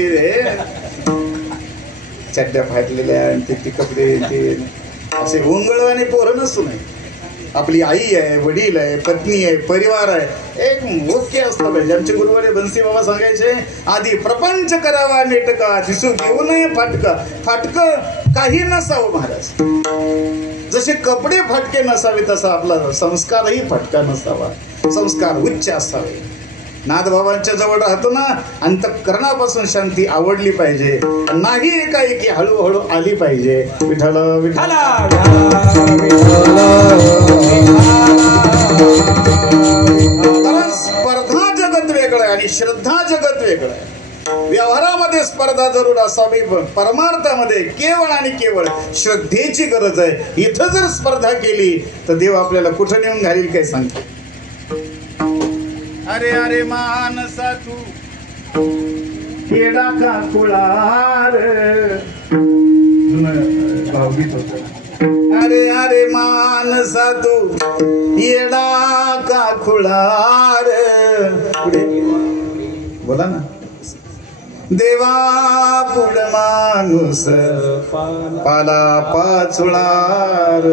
चड्ड्या फाटलेल्या ते कपडे ते असे ओंगळवाणी पोरं नसू नये. आपली आई आहे वडील आहे पत्नी आहे परिवार आहे एक मुख्य असतं पाहिजे. आमचे गुरुवारी बन्सी बाबा सांगायचे आधी प्रपंच करावा नेटका दिसू घेऊ नये फाटका. फाटकं काही नसावं महाराज. जसे कपडे फाटके नसावे तसा आपला संस्कारही फाटका नसावा. संस्कार उच्च असावे. नाथबाबांच्या जवळ राहतो ना, अंतःकरणापासून शांती आवडली पाहिजे, नाही एकाएकी हळूहळू आली पाहिजे. विठ्ठल विठ्ठल. कारण स्पर्धा जगत वेगळं आहे आणि श्रद्धा जगत वेगळं आहे. व्यवहारामध्ये स्पर्धा जरूर असावी, पण परमार्थामध्ये केवळ आणि केवळ श्रद्धेची गरज आहे. इथं जर स्पर्धा केली तर देव आपल्याला कुठं नेऊन घालील काय सांगते. अरे अरे मानसा तू येडा का कुळार, भावगीत होत. अरे अरे मानसा तू येडा का खुळार. पुढे बोला ना. देवा पुढ माणूस पाला पाचुळार.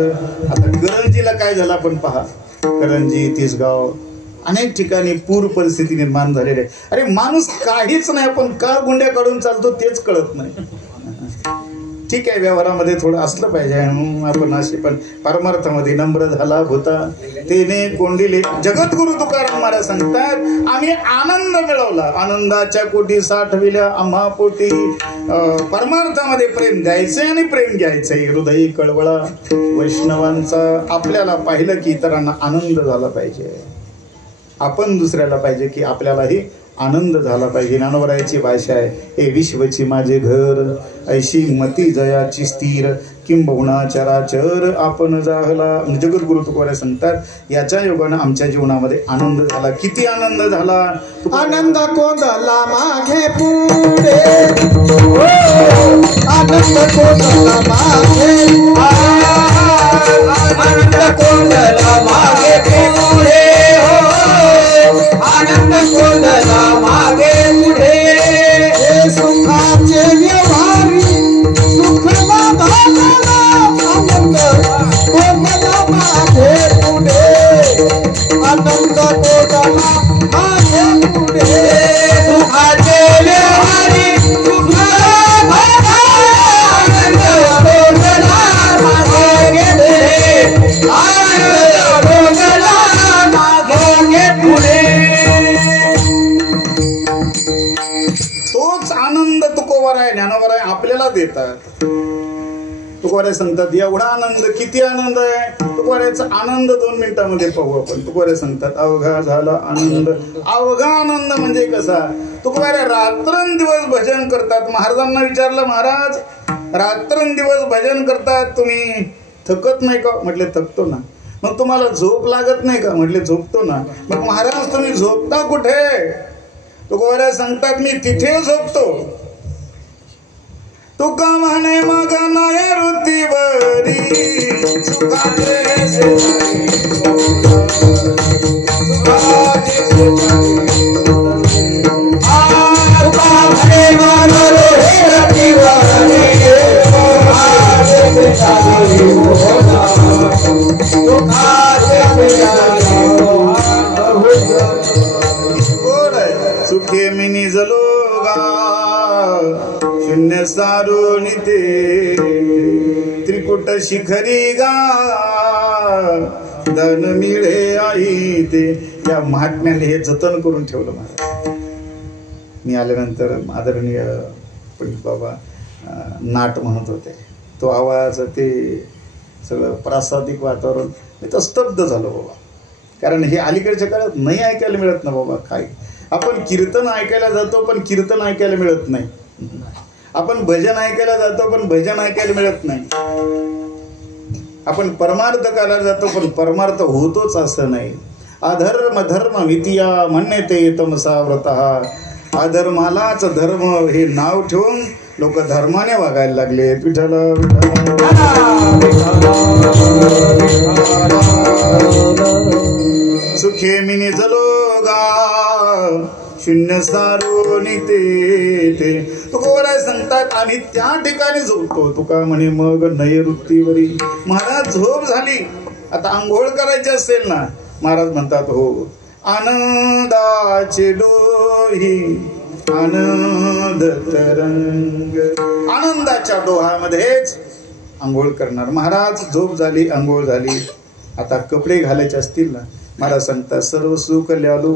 आता करंजीला काय झालं आपण पहा. करंजी, तिसगाव अनेक ठिकाणी पूर परिस्थिती निर्माण झालेली आहे. अरे माणूस काहीच नाही, आपण का गुंड्या काढून चालतो तेच कळत नाही. ठीक आहे, व्यवहारामध्ये थोडं असलं पाहिजे आपण असे, पण परमार्थामध्ये नम्र झाला होता तेने कोंडिले. जगद्गुरु तुकाराम महाराज सांगतात, आम्ही आनंद मिळवला, आनंदाच्या कोटी साठविल्या आम्हा पोटी. परमार्थामध्ये प्रेम द्यायचंय आणि प्रेम घ्यायचंय. हृदय कळवळा वैष्णवांचा. आपल्याला पाहिलं की इतरांना आनंद झाला पाहिजे, आपण दुसऱ्याला पाहिजे की आपल्यालाही आनंद झाला पाहिजे. ज्ञानोबरायाची भाषा आहे, हे विश्वची माझे घर, ऐशी मती जयाची स्थिर, किंबहुना चराचर आपण जाहला. जगद्गुरु तुकोबाराय सांगतात, याच्या योगानं आमच्या जीवनामध्ये आनंद झाला. किती आनंद झाला. आनंद कोंदला मागे पुढे, आनंद कोंदला मागे, आनंद कोंदला मागे पुढे, आनंद कोंदला मागे पुढे. सुखाचे व्यवहारी सुख मागाला, आनंद कोंदला मागे पुढे, आनंद कोंदला मागे पुढे. सुखाचे व्यवहारी सुख मागाला, आनंद कोंदला मागे पुढे, आनंद कोंदला मागे पुढे. तोच आनंद तुकोबाराय ज्ञानोबराय आपल्याला देतात. तुकोबाराय सांगतात, एवढा आनंद. किती आनंद आहे. तुकोबारायचा आनंद 2 मिनिटांमध्ये पाहू आपण. तुकोबाराय सांगतात, अवघा झाला आनंद. अवघा आनंद म्हणजे कसा. तुकोबाराय रात्रंदिवस भजन करतात. महाराजांना विचारलं, महाराज रात्रंदिवस भजन करतात, तुम्ही थकत नाही का. म्हटले थकतो ना. मग तुम्हाला झोप लागत नाही का. म्हटले झोपतो ना. मग महाराज तुम्ही झोपता कुठे. तुकोबाराय सांगतात, मी तिथे झोपतो. तुका म्हणे मग नाही ऋतीवरी, सुखाचे सुखे मी निजलो गा, शून्य सारून ते त्रिकुट शिखरी गा, धन मिळे आई ते. या महात्म्याने हे जतन करून ठेवलं महाराज. मी आल्यानंतर आदरणीय पंडित बाबा नाट म्हणत होते. तो आवाज, ते सगळं प्रासादिक वातावरण, मी तर स्तब्ध झालो बाबा. कारण हे अलीकडच्या काळात नाही ऐकायला मिळत ना बाबा. काय आपण कीर्तन ऐकायला जातो पण कीर्तन ऐकायला मिळत नाही. आपण भजन ऐकायला जातो पण भजन ऐकायला मिळत नाही. आपण परमार्थ करायला जातो पण परमार्थ होतोच असं नाही. अधर्म धर्म वितिया म्हणते तमसा व्रतः. अधर्मालाच धर्म हे नाव ठेवून लोक धर्माने वागायला लागले. विठ्ठल सुखे मी निजलो गा, शून्य सारून ते. तुकोबाराय सांगतात, आणि त्या ठिकाणी झोपतो. तुका म्हणे मग नैऋत्तीवरी. महाराज झोप झाली, आता आंघोळ करायची असेल ना. महाराज म्हणतात, हो. आनंदाचे डोही आनंद तरंग. आनंदाच्या डोहामध्येच आंघोळ करणार. महाराज झोप झाली, आंघोळ झाली, आता कपडे घालायचे असतील ना. महाराज सांगतात, सर्व सुख ल्यालो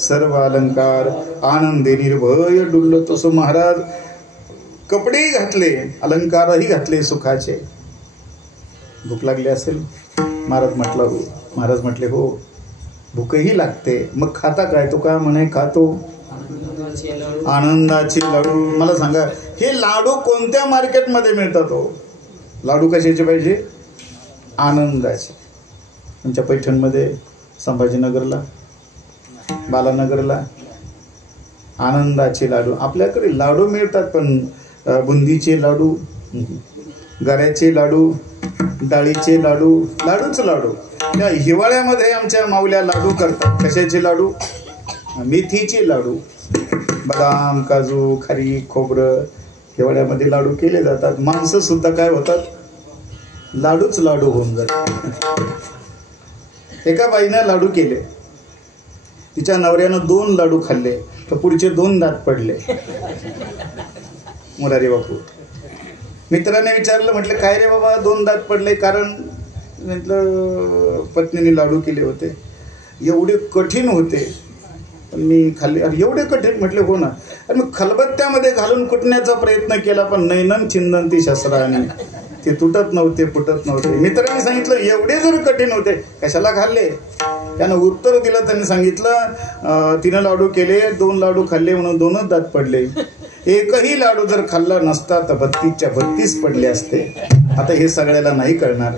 सर्व अलंकार आनंदे निर्भय डुललो. तसं महाराज कपडेही घातले, अलंकारही घातले सुखाचे. भूक लागली असेल, महाराज म्हटले हो भूकही लागते. मग खाता काय? तो काय म्हणे, खातो आनंदाचे लाडू. मला सांगा हे लाडू कोणत्या मार्केटमध्ये मिळतात हो? लाडू कशाचे पाहिजे? आनंदाचे. तुमच्या पैठणमध्ये, संभाजीनगरला, बालानगरला आनंदाचे लाडू. आपल्याकडे लाडू मिळतात पण बुंदीचे लाडू, गऱ्याचे लाडू, डाळीचे लाडू, लाडूच लाडू. त्या हिवाळ्यामध्ये आमच्या माऊल्या लाडू करतात. कशाचे लाडू? मेथीचे लाडू. बदाम, काजू, खारी, खोबरं हिवाळ्यामध्ये लाडू केले जातात. माणसं सुद्धा काय होतात? लाडूच लाडू होऊन जातात. एका बाईनं लाडू केले, तिच्या नवऱ्यानं 2 लाडू खाल्ले तर पुढचे 2 दात पडले. मुरारी बापू मित्राने विचारलं, म्हटलं काय रे बाबा 2 दात पडले? कारण म्हटलं पत्नीने लाडू केले होते, एवढे कठीण होते पण मी खाल्ले. अरे एवढे कठीण? म्हटले हो ना. आणि मग खलबत्त्यामध्ये घालून कुटण्याचा प्रयत्न केला पण नैनन छिंदंती शस्त्राने, ते तुटत नव्हते, फुटत नव्हते. मित्रांनी सांगितलं एवढे जर कठीण होते कशाला खाल्ले? त्यानं उत्तर दिलं. त्यांनी सांगितलं 3 लाडू केले, 2 लाडू खाल्ले म्हणून 2च दात पडले. एकही लाडू जर खाल्ला नसता तर 32च्या 32 पडले असते. आता हे सगळ्याला नाही कळणार.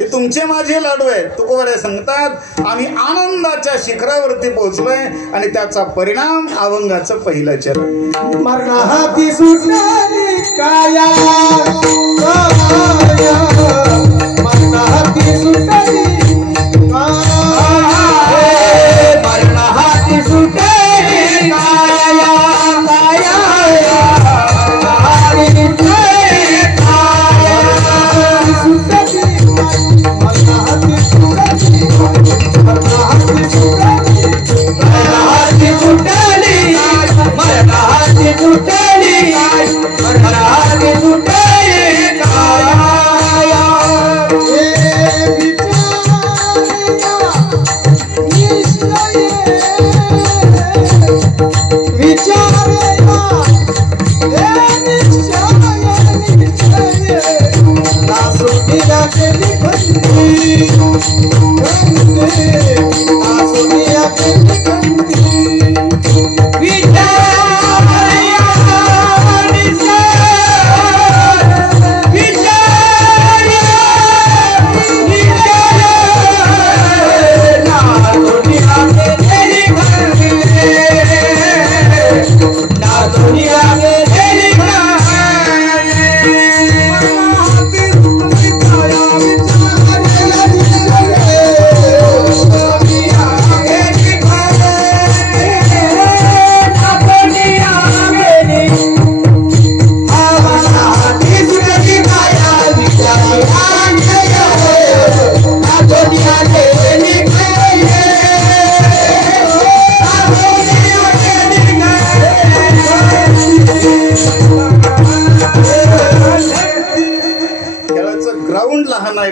हे तुमचे माझे लाडू आहेत. तुकोबाराय सांगतात आम्ही आनंदाच्या शिखरावरती पोहोचलोय आणि त्याचा परिणाम अभंगाचं पहिलं चरण. मरणाहाती सुटली काया, मरणाहाती सुटली मरणाहाती सुटली काया,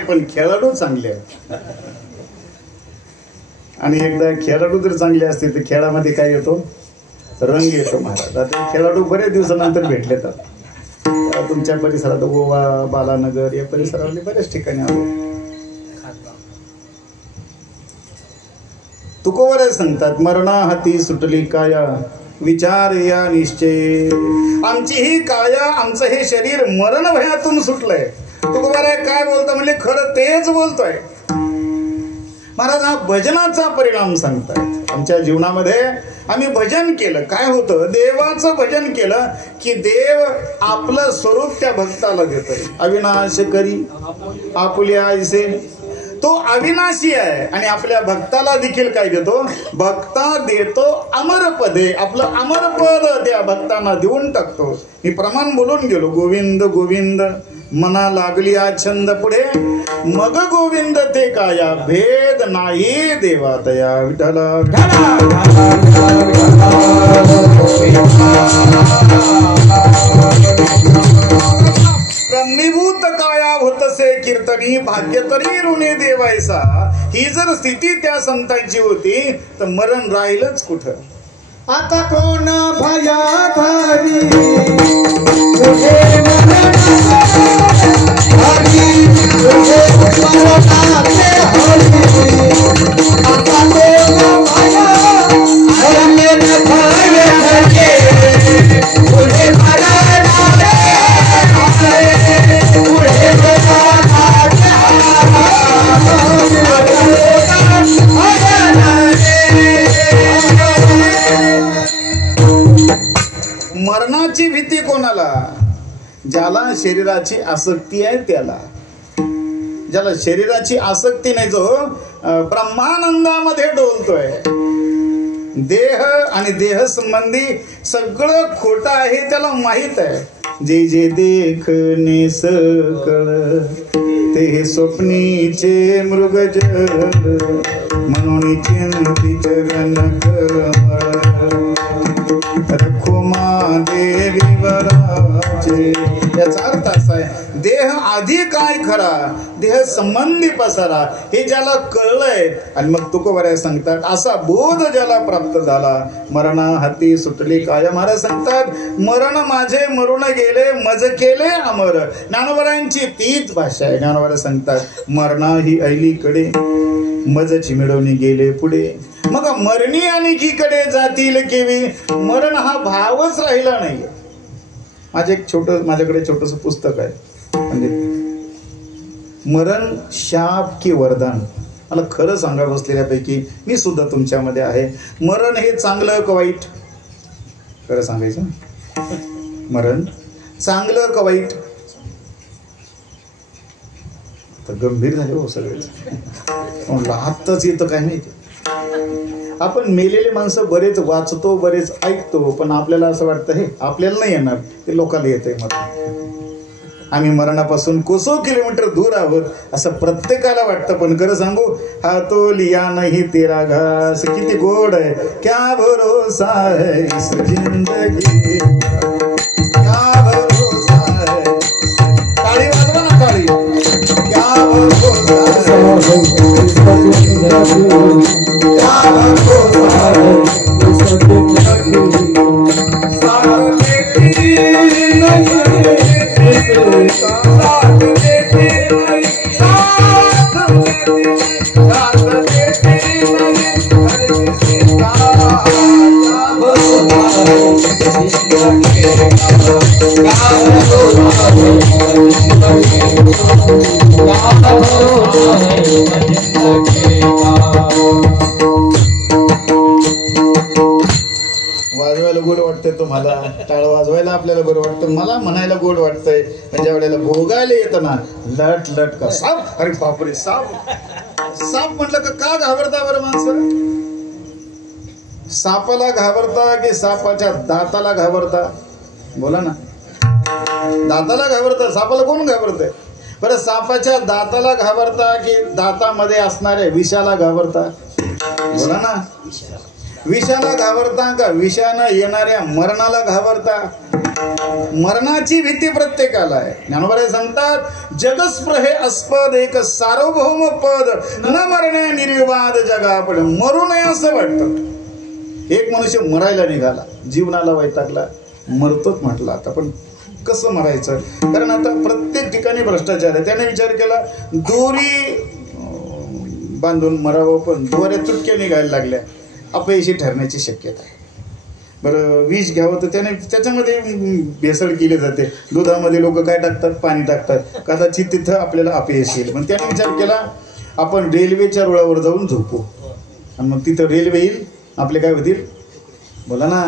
पण खेळाडू चांगले आहेत. आणि एकदा खेळाडू जर चांगले असते तर खेळामध्ये काय येतो? रंग येतो महाराज. आता खेळाडू बरेच दिवसानंतर भेटले तर तुमच्या परिसरात गोवा, बालानगर या परिसरामध्ये बऱ्याच ठिकाणी आलो. तुकोबाराय सांगतात मरणा हाती सुटली काया, विचार या निश्चय. आमची ही काया, आमचं हे शरीर मरण भयातून सुटलंय. तुकोबाराय काय बोलतो? म्हणजे खरं तेच बोलतोय महाराज. हा भजनाचा परिणाम सांगतायत. आमच्या जीवनामध्ये आम्ही भजन केलं, काय होतं? देवाचं भजन केलं की देव आपलं स्वरूप त्या भक्ताला देतोय. अविनाश करी आपुल्या ऐसे, तो अविनाशी आहे आणि आपल्या भक्ताला देखील काय देतो? भक्ता देतो अमरपदे. आपलं अमरपद त्या भक्तांना देऊन टाकतो. मी प्रमाण बोलून गेलो. गोविंद गोविंद मना लागली छंद पुढे, मग गोविंद ते काया, भेद नाही देवा दया विठ्ठला. ब्रह्मीभूत काया होतसे कीर्तनी, मी भाग्य तरी ऋणी देवायचा, ही जर स्थिती त्या संतांची होती तर मरण राहिलंच कुठं. आता कोण भयाधारी तुझे मरणाचे तुझे मरणाचे हरी. आता कोण भयाधारी तुझे मरणाचे तुझे मरणाची भीती कोणाला? ज्याला शरीराची आसक्ती आहे त्याला. ज्याला शरीराची आसक्ती नाही, जो ब्रह्मानंदामध्ये डोलतोय. देह आणि देह संबंधी सगळं खोटं आहे त्याला माहित आहे. जे जे देखणे सकळ ते स्वप्नीचे मृगजळ, म्हणून चिंती चरण रखुमा देवी वराचे. याचा अर्थ असा आहे, देह आधी काय खरा, देह संबंधी पसारा, हे ज्याला कळलंय. आणि मग तुकोबाराय सांगतात, असा बोध ज्याला प्राप्त झाला, मरणा हाती सुटली काय. महाराज सांगतात, मरण माझे मरून गेले, मज केले अमर. ज्ञानोबारायांची तीच भाषा आहे. ज्ञानोबाराय सांगतात, मरणा ही ऐलीकडे, मजची मिळवणी गेले पुढे. मग मरणी आणि कीकडे जातील केवी. मरण हा भावच राहिला नाही. माझ्याकडे छोटस पुस्तक आहे, म्हणजे मरण शाप की वरदान. मला खरं सांगा बसलेल्यापैकी मी सुद्धा तुमच्यामध्ये आहे. मरण हे चांगलं का वाईट? खरं सांगायचं, मरण चांगलं का वाईट? तर गंभीर झाले हो सगळे. आत्ताच येतं काय माहिती. आपण मेलेले माणसं बरेच वाचतो, बरेच ऐकतो, पण आपल्याला असं वाटतं हे आपल्याला नाही येणार, ते लोकांना येतंय. मग आम्ही मरणापासून कोसो किलोमीटर दूर आहोत असं प्रत्येकाला वाटतं. पण खरं सांगू, हा तो लिया नाही तेरा घास, किती गोड आहे. क्या भरोसा है इस जिंदगी, क्या भरोसा है. टाळी वाजवा ना, टाळी. क्या भरोसा वाजवायला गोड वाटतंय तुम्हाला, टाळ वाजवायला आपल्याला बरं वाटतं, मला म्हणायला गोड वाटतंय. म्हणजे वेळेला भोगायला येतं ना, लट लट का साप. अरे बापरे, साप. साप म्हटलं का घाबरता बरं माणसं? सापाला घाबरता की सापाच्या दाताला घाबरता? बोला ना. दाताला घाबरता. सापाला कोण घाबरतंय बरं? सापाच्या दाताला घाबरता की दातामध्ये असणाऱ्या विषाला घाबरता? बोला ना. विषाला घाबरता का विषानं येणाऱ्या मरणाला घाबरता? मरणाची भीती प्रत्येकाला आहे. ज्ञानोबा सांगतात, जगस्प्रहे अस्पद एक सार्वभौम पद, न मरणे निर्विवाद जगा. पण मरू नये असं वाटतं. एक मनुष्य मरायला निघाला, जीवनाला वैतागला, मरतोच म्हटलं. आता पण कसं मरायचं? कारण आता प्रत्येक ठिकाणी भ्रष्टाचार आहे. त्याने विचार केला, दोरी बांधून मरावं, पण दोऱ्या तुटक्या निघायला लागल्या, अपयशी ठरण्याची शक्यता आहे. बरं, विष घ्यावं तर त्याने त्याच्यामध्ये भेसळ केली जाते. दुधामध्ये लोक काय टाकतात? पाणी टाकतात. कदाचित तिथं आपल्याला अपयश येईल. पण त्याने विचार केला, आपण रेल्वेच्या रुळावर जाऊन झोपू, आणि मग तिथं रेल्वे येईल, आपले काय होतील? बोला ना.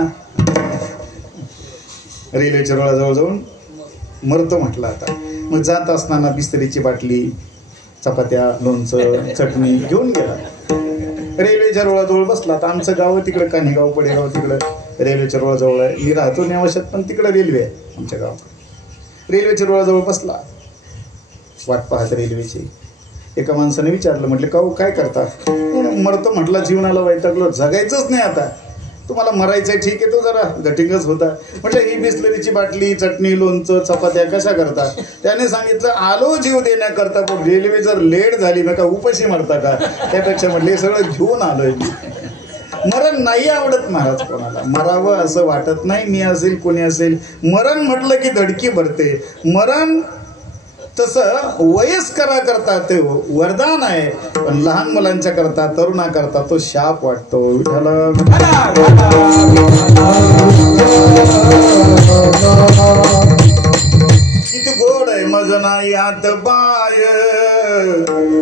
रेल्वेच्या रुळाजवळ जाऊन मरतो म्हटलं. आता मग जात असताना बिस्तरीची बाटली, चपात्या, लोणचं, चटणी घेऊन गेला. रेल्वेच्या रुळाजवळ बसला. आता आमचं गाव तिकडं, कान्हेगाव, पडेगाव, तिकडं रेल्वेच्या रुळाजवळ आहे. मी राहतो नेवाशात, पण तिकडं रेल्वे आहे आमच्या गावाकडे. रेल्वेच्या रुळाजवळ बसला, वाट पाहत रेल्वेची. एका माणसाने विचारलं, म्हटलं, का काय करता? मरतो म्हटलं, जीवनाला वैतागलो, जगायचंच नाही आता. तुम्हाला मरायचंय ठीक आहे, तो जरा घटिंगच होता. म्हटलं ही बिस्लरीची बाटली, चटणी, लोणचं, चपात्या कशा करता? त्याने सांगितलं आलो जीव देण्याकरता, पण रेल्वे जर लेट झाली ना का उपाशी मारता का? त्यापेक्षा म्हटलं हे सगळं घेऊन आलोय. मरण नाही आवडत महाराज कोणाला, मरावं असं वाटत नाही. मी असेल कोणी असेल, मरण म्हटलं की धडकी भरते. मरण तसं वयस्करा करता ते वरदान आहे, पण लहान मुलांच्या करता, तरुणा करता तो शाप वाटतो. विठ्ठल किती गोड आहे मज नाही आत पाय,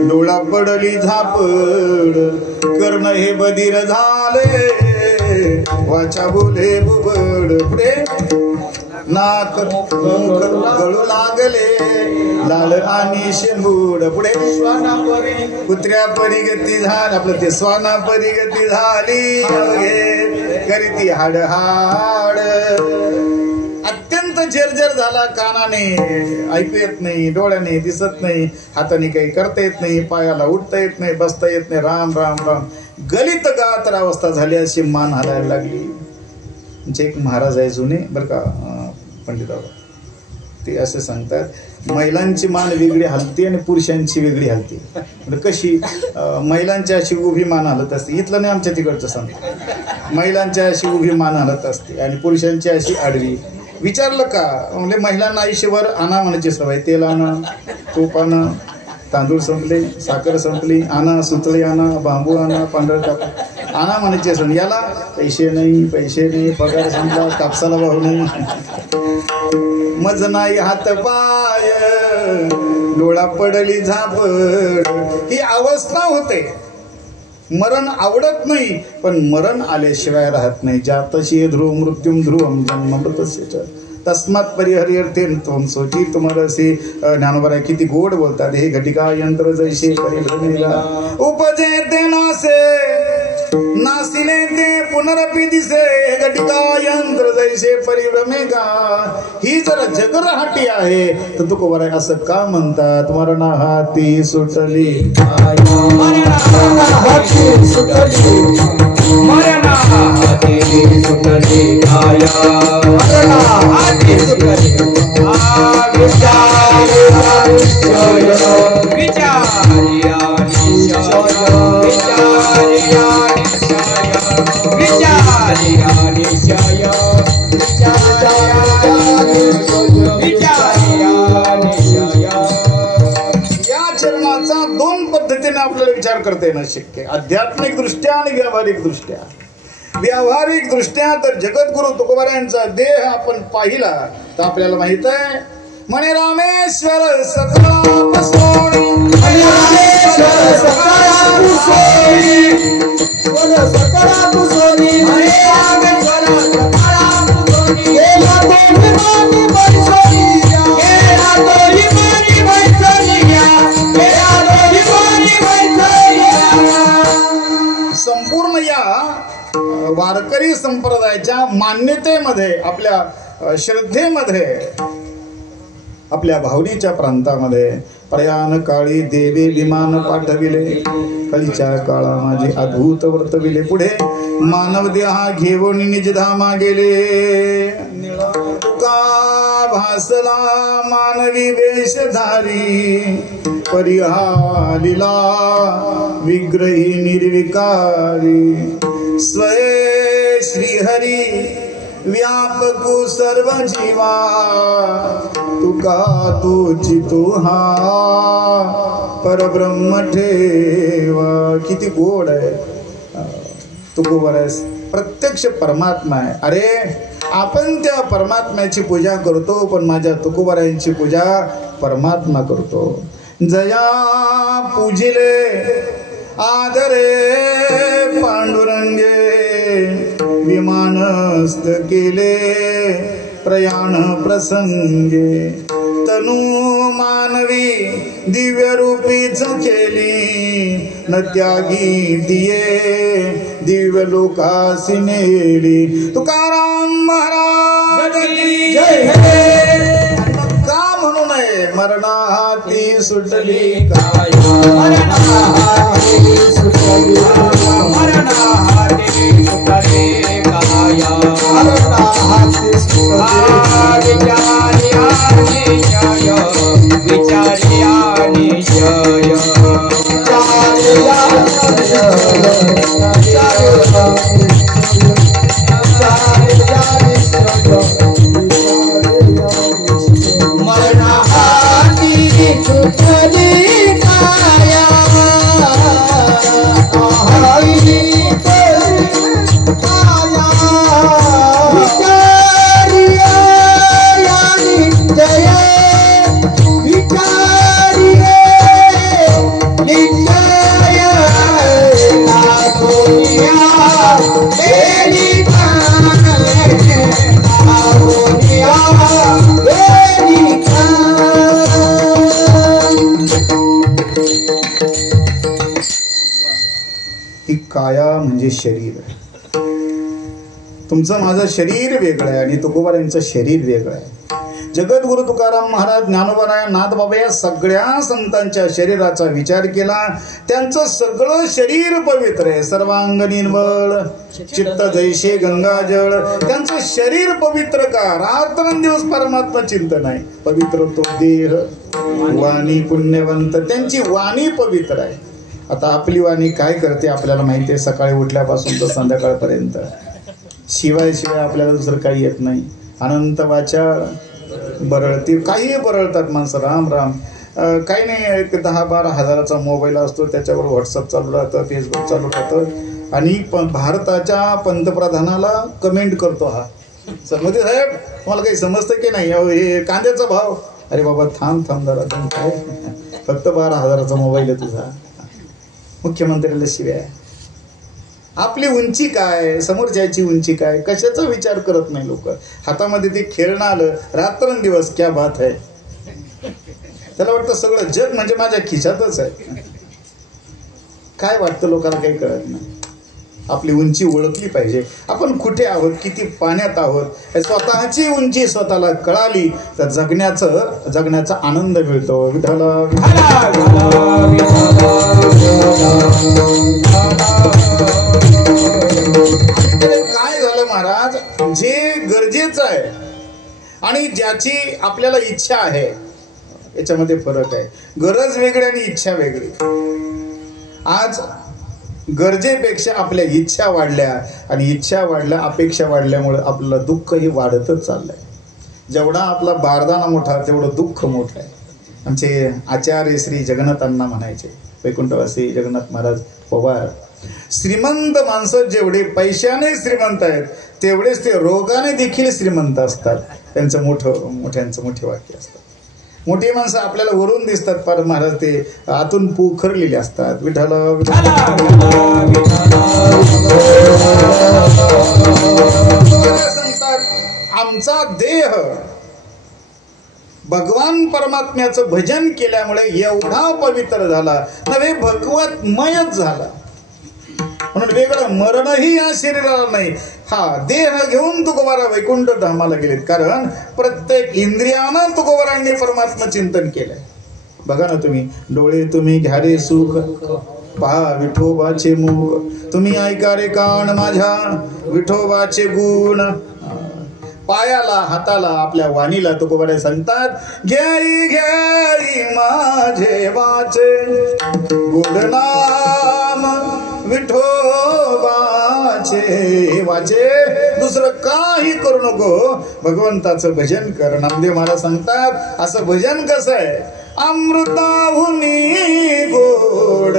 डोळा पडली झापड, कर्ण हे बधीर झाले, वाचा बोले बुबड. पुढे नाक गळू लागले, लाल आणि शेंबूड. पुढे कुत्र्या परिगती झाली, आपलं ते स्वाना परिगती झाली, करीती हाड हाड. अत्यंत जर्जर झाला, कानाने ऐकू येत नाही, डोळ्याने दिसत नाही, हाताने काही करता येत नाही, पायाला उठता येत नाही, बसता येत नाही. राम राम राम, गलित गातर अवस्था झाली, अशी मान हलायला लागली. म्हणजे एक महाराज आहे जुने बरं का, पंडितराव, ते असे सांगतात महिलांची मान वेगळी हलते आणि पुरुषांची वेगळी हलते. म्हणजे कशी? महिलांची अशी उभी मान हलत असते, इथलं नाही आमच्या तिकडचं सांगतो. महिलांची अशी उभी मान हलत असते आणि पुरुषांची अशी आडवी. विचारलं का? म्हणजे महिलांना आयुष्यभर आणा म्हणायची सवय. तेल आणा, तूप आणा, तांदूळ संपले, साखर संपली, आणा, सुतळी आणा, बांबू आणा, पांढरं कापूर आणा म्हणायचे सण. याला पैसे नाही, पगार संपला, कापसाला भाव नाही, मज नाही हात पाय, डोळा पडली झापड. ही अवस्था होते. मरण आवडत नाही, पण मरण आल्याशिवाय राहत नाही. जातशी ध्रुव मृत्युम ध्रुवम जन्ममृतस्य तस्मात परिहर्यर्थेन त्वं सोची तुमरसी. ज्ञानोबा आहे किती गोड बोलतात. हे घटिका यंत्र जैसे परिभ्रमेला, उपजेते नासे, नासिले ते पुनरपि दिसे. हे घटिका यंत्र जैसे परिभ्रमेगा. ही जर जगरहाटी आहे तर तू कोबर आहे असं का म्हणतात? मरणा हाती सुटली, मरणा हाती सुटली, मरणा हाती सुटली काया, मरणा हाती सुटली. या चरणाचा दोन पद्धतीने आपल्याला विचार करता येणं शक्य आहे, आध्यात्मिक दृष्ट्या आणि व्यावहारिक दृष्ट्या. व्यावहारिक दृष्ट्या तर जगद्गुरु तुकोबारायांचा देह आपण पाहिला तर आपल्याला माहित आहे. म्हणे रामेश्वर सकळाप सोडी, संपूर्ण या वारकरी संप्रदायाच्या मान्यतेमध्ये, आपल्या श्रद्धेमध्ये, आपल्या भावनेच्या प्रांतामध्ये प्रयाण काळी देवे विमान पाठविले, कळीच्या काळा माझे अद्भुत वर्तविले. पुढे मानव देहा घेऊन निजधामा गेले, तुका भासला मानवी वेशधारी, परिहालिला विग्रही निर्विकारी. स्वये श्रीहरी व्यापकू सर्व जीवा, तुका तोची तो हा परब्रह्म ठेवा. किती गोड आहे तुकोबर आहे. प्रत्यक्ष परमात्मा आहे. अरे आपण त्या परमात्म्याची पूजा करतो, पण माझ्या तुकोबारायांची पूजा परमात्मा करतो. जया पूजिले आदरे पांडुरंगे, विमानस्थ केले प्रयाण प्रसंगे. तनु मानवी दिव्य रूपीच केली, न त्यागी दिये दिव्य लोकासी नेली. तुकाराम महाराज की जय हे. का म्हणू नये? मरणा हाती सुटली काया, मरणा हाती सुटली, मरणा हाती सुटली काया. ही काया म्हणजे शरीर. तुमचं माझं शरीर वेगळं आहे आणि तुकोबा यांचं शरीर वेगळं आहे. जगद्गुरु तुकाराम महाराज, ज्ञानोबा, नाथबाबा या सगळ्या संतांच्या शरीराचा विचार केला. त्यांचं सगळं शरीर पवित्र आहे, सर्वांग निर्मळ, चित्त जैसे गंगाजळ. त्यांचं शरीर पवित्र का? रात्रंदिवस परमात्मा चिंतन आहे. पवित्र तो देह, वाणी पुण्यवंत. त्यांची वाणी पवित्र आहे. आता आपली वाणी काय करते आपल्याला माहिती आहे. सकाळी उठल्यापासून तर संध्याकाळपर्यंत शिवाय आपल्याला दुसरं काही येत नाही. अनंत वाचा बरळती, काही बरळतात माणसं. राम राम. काही नाही, एक 10-12 हजाराचा मोबाईल असतो, त्याच्यावर व्हॉट्सअप चालू राहतं, फेसबुक चालू राहतं आणि भारताच्या पंतप्रधानाला कमेंट करतो. हा सर मोदी साहेब तुम्हाला काही समजतं की नाही, हे कांद्याचा भाव. अरे बाबा थांब जरा, काय फक्त 12 हजाराचा मोबाईल आहे तुझा. मुख्यमंत्र्याला शिव्या. आपली उंची काय, समोरच्याची उंची काय, कशाचा विचार करत नाही लोक. हातामध्ये ते खेळणं आलं रात्रंदिवस, क्या बात आहे. त्याला वाटतं सगळं जग म्हणजे माझ्या खिशातच आहे. काय वाटतं लोकांना काही कळत नाही. आपली उंची ओळखली पाहिजे. आपण कुठे आहोत, किती पाण्यात आहोत. स्वतःची उंची स्वतःला कळाली तर जगण्याचा आनंद मिळतो. विठ्ठला काय झालं महाराज, जे गरजेचं आहे आणि ज्याची आपल्याला इच्छा आहे याच्यामध्ये फरक आहे. गरज वेगळी आणि इच्छा वेगळी. आज गरजेपेक्षा आपल्या इच्छा वाढल्या आणि इच्छा वाढल्या, अपेक्षा वाढल्यामुळे आपलं दुःखही वाढतच चाललंय. जेवढा आपला बारदाना मोठा तेवढं दुःख मोठं आहे. आमचे आचार्य श्री जगन्नाथांना म्हणायचे, वैकुंठवासी जगन्नाथ महाराज पवार, श्रीमंत माणसं जेवढे पैशाने श्रीमंत आहेत तेवढेच ते रोगाने देखील श्रीमंत असतात. त्यांचं मोठ्यांचं मोठे वाक्य असतात. मोठी माणसं आपल्याला वरून दिसतात, पर महाराज ते आतून पोखरलेले असतात. विठ्ठला सांगतात, आमचा देह भगवान परमात्म्याचं भजन केल्यामुळे एवढा पवित्र झाला, नव्हे भगवतमयच झाला. म्हणून वेगळं मरणही या शरीराला नाही. हा देह घेऊन तुकोबारा वैकुंठ धामाला गेलेत, कारण प्रत्येक इंद्रियानं तुकोबारांनी परमात्मा चिंतन केलंय. बघा ना तुम्ही, डोळे तुम्ही घ्या रे सुख, पहा विठोबाचे मुख, तुम्ही ऐका रे कान माझ्या विठोबाचे गुण. पायाला, हाताला, आपल्या वाणीला तुकोबारे सांगतात, घ्याई घ्याई माझे वाचे गुड नाम विठोबाचे. वाचे, दुसरं काही करू नको, भगवंताचं भजन कर. नामदेव महाराज सांगतात, असं भजन कसं आहे, अमृताहुनी गोड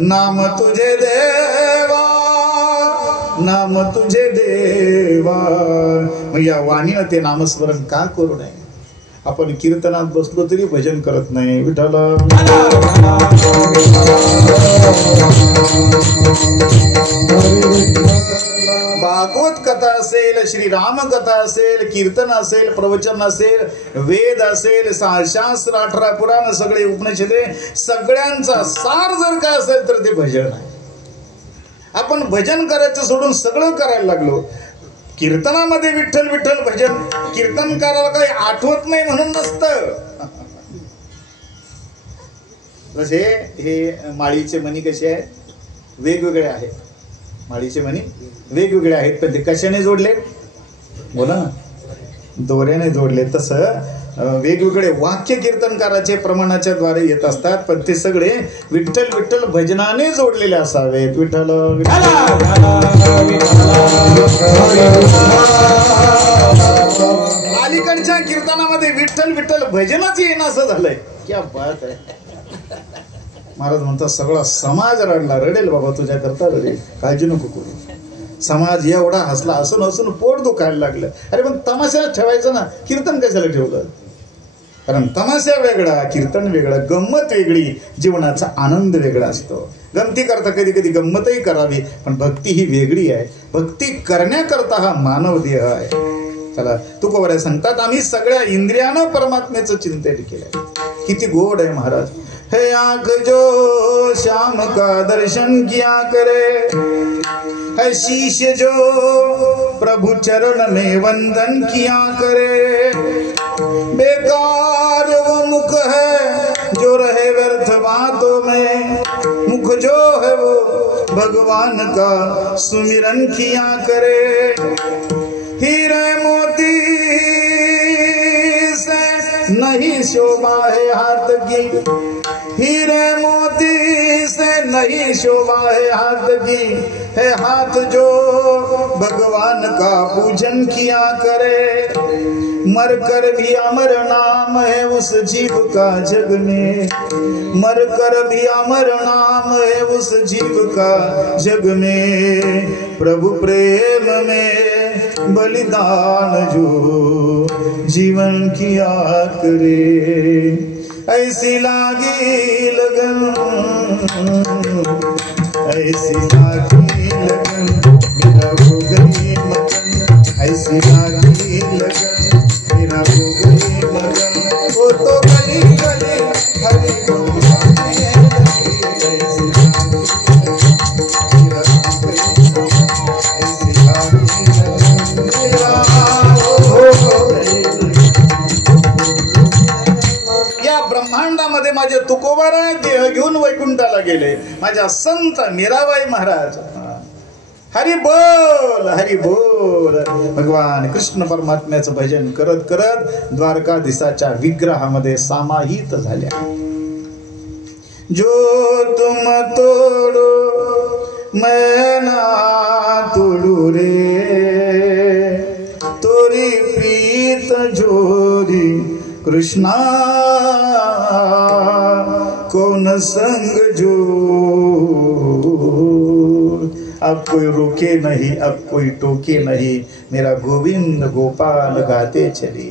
नाम तुझे देवा, नाम तुझे देवा. मग या वाणीनं ते नामस्मरण का करू नये. आपण कीर्तनात बसलो तरी भजन करत नाही. विठ्ठला भागवत कथा असेल, श्रीराम कथा असेल, कीर्तन असेल, प्रवचन असेल, वेद असेल, शास्त्र, 18 पुराण, सगळे उपनिषदे, सगळ्यांचा सार जर काय असेल तर ते भजन आहे. आपण भजन करायचं सोडून सगळं करायला लागलो. कीर्तनामध्ये विठ्ठल विठ्ठल भजन, कीर्तनकाराला काही आठवत नाही म्हणून नसतं. जसे हे माळीचे मणी कसे आहेत, वेगवेगळे आहेत. माळीचे मणी वेगवेगळे आहेत, पण ते कशाने जोडले? बोला ना, दोऱ्याने जोडले. तसं वेगवेगळे वाक्य कीर्तनकाराचे प्रमाणाच्या द्वारे येत असतात, पण ते सगळे विठ्ठल विठ्ठल भजनाने जोडलेले असावेत. विठ्ठल अलीकडच्या कीर्तनामध्ये विठ्ठल विठ्ठल भजनाच येणं असं झालंय. क्या बात आहे. महाराज म्हणतात सगळा समाज रडला. रडेल बाबा, तुझ्या करता रडेल, काळजी नको करू. समाज एवढा हसला, हसून हसून पोट दुखायला लागलं. अरे पण तमाशा ठेवायचं ना, कीर्तन कशाला ठेवलं? कारण तमाशा वेगळा, कीर्तन वेगळं, गंमत वेगळी, जीवनाचा आनंद वेगळा असतो. गमती करता कधी कधी गंमतही करावी, पण भक्ती ही वेगळी आहे. भक्ती करण्याकरता हा मानव देह आहे. चला, तुकोबाराय सांगतात आम्ही सगळ्या इंद्रियानं परमात्म्याचं चिंतन केलंय. किती गोड आहे महाराज. हे आंख जो श्याम का दर्शन किया करे, है शीश जो प्रभु चरण में वंदन किया करे, बेकार वो मुख है जो रहे व्यर्थ बातों में, मुख जो है वो भगवान का सुमिरन किया करे। हीरे मोती से नहीं शोभा है हाथ की, हीरे मोती से नहीं शोभा है हाथ की, है हाथ जो भगवान का पूजन किया करे। मर कर भी अमर नाम है उस जीव का जग में, मर कर भी अमर नाम है उस जीव का जग में। प्रभु प्रेम में बलिदान जो जीवन किया करे, ऐसी लागी लगन, ऐसी लागी लगन, मेरा हो गई मगन, ऐसी लागी लगन, मेरा हो गई मगन। वो तो गली गली हरी गुंजाने लगी, ऐसी लागी लगन, मेरा हो गई मगन, ऐसी लागी लगन, मेरा हो गई। या ब्रह्मांडामध्ये माझे तुकोबाराय देह घेऊन वैकुंठाला गेले. माझ्या संत मीराबाई महाराज हरी बोल हरी बोल. भगवान कृष्ण परमात्म्याचं भजन करत करत द्वारकाधीशाच्या विग्रहामध्ये समाहित झाल्या. जो तुम तोडो मैं ना तोडू रे, तोरी प्रीत जोरी कृष्णा कौन संग जो। अब कोई रोके नहीं, अब कोई टोके नहीं, मेरा गोविंद गोपाल गाते चले.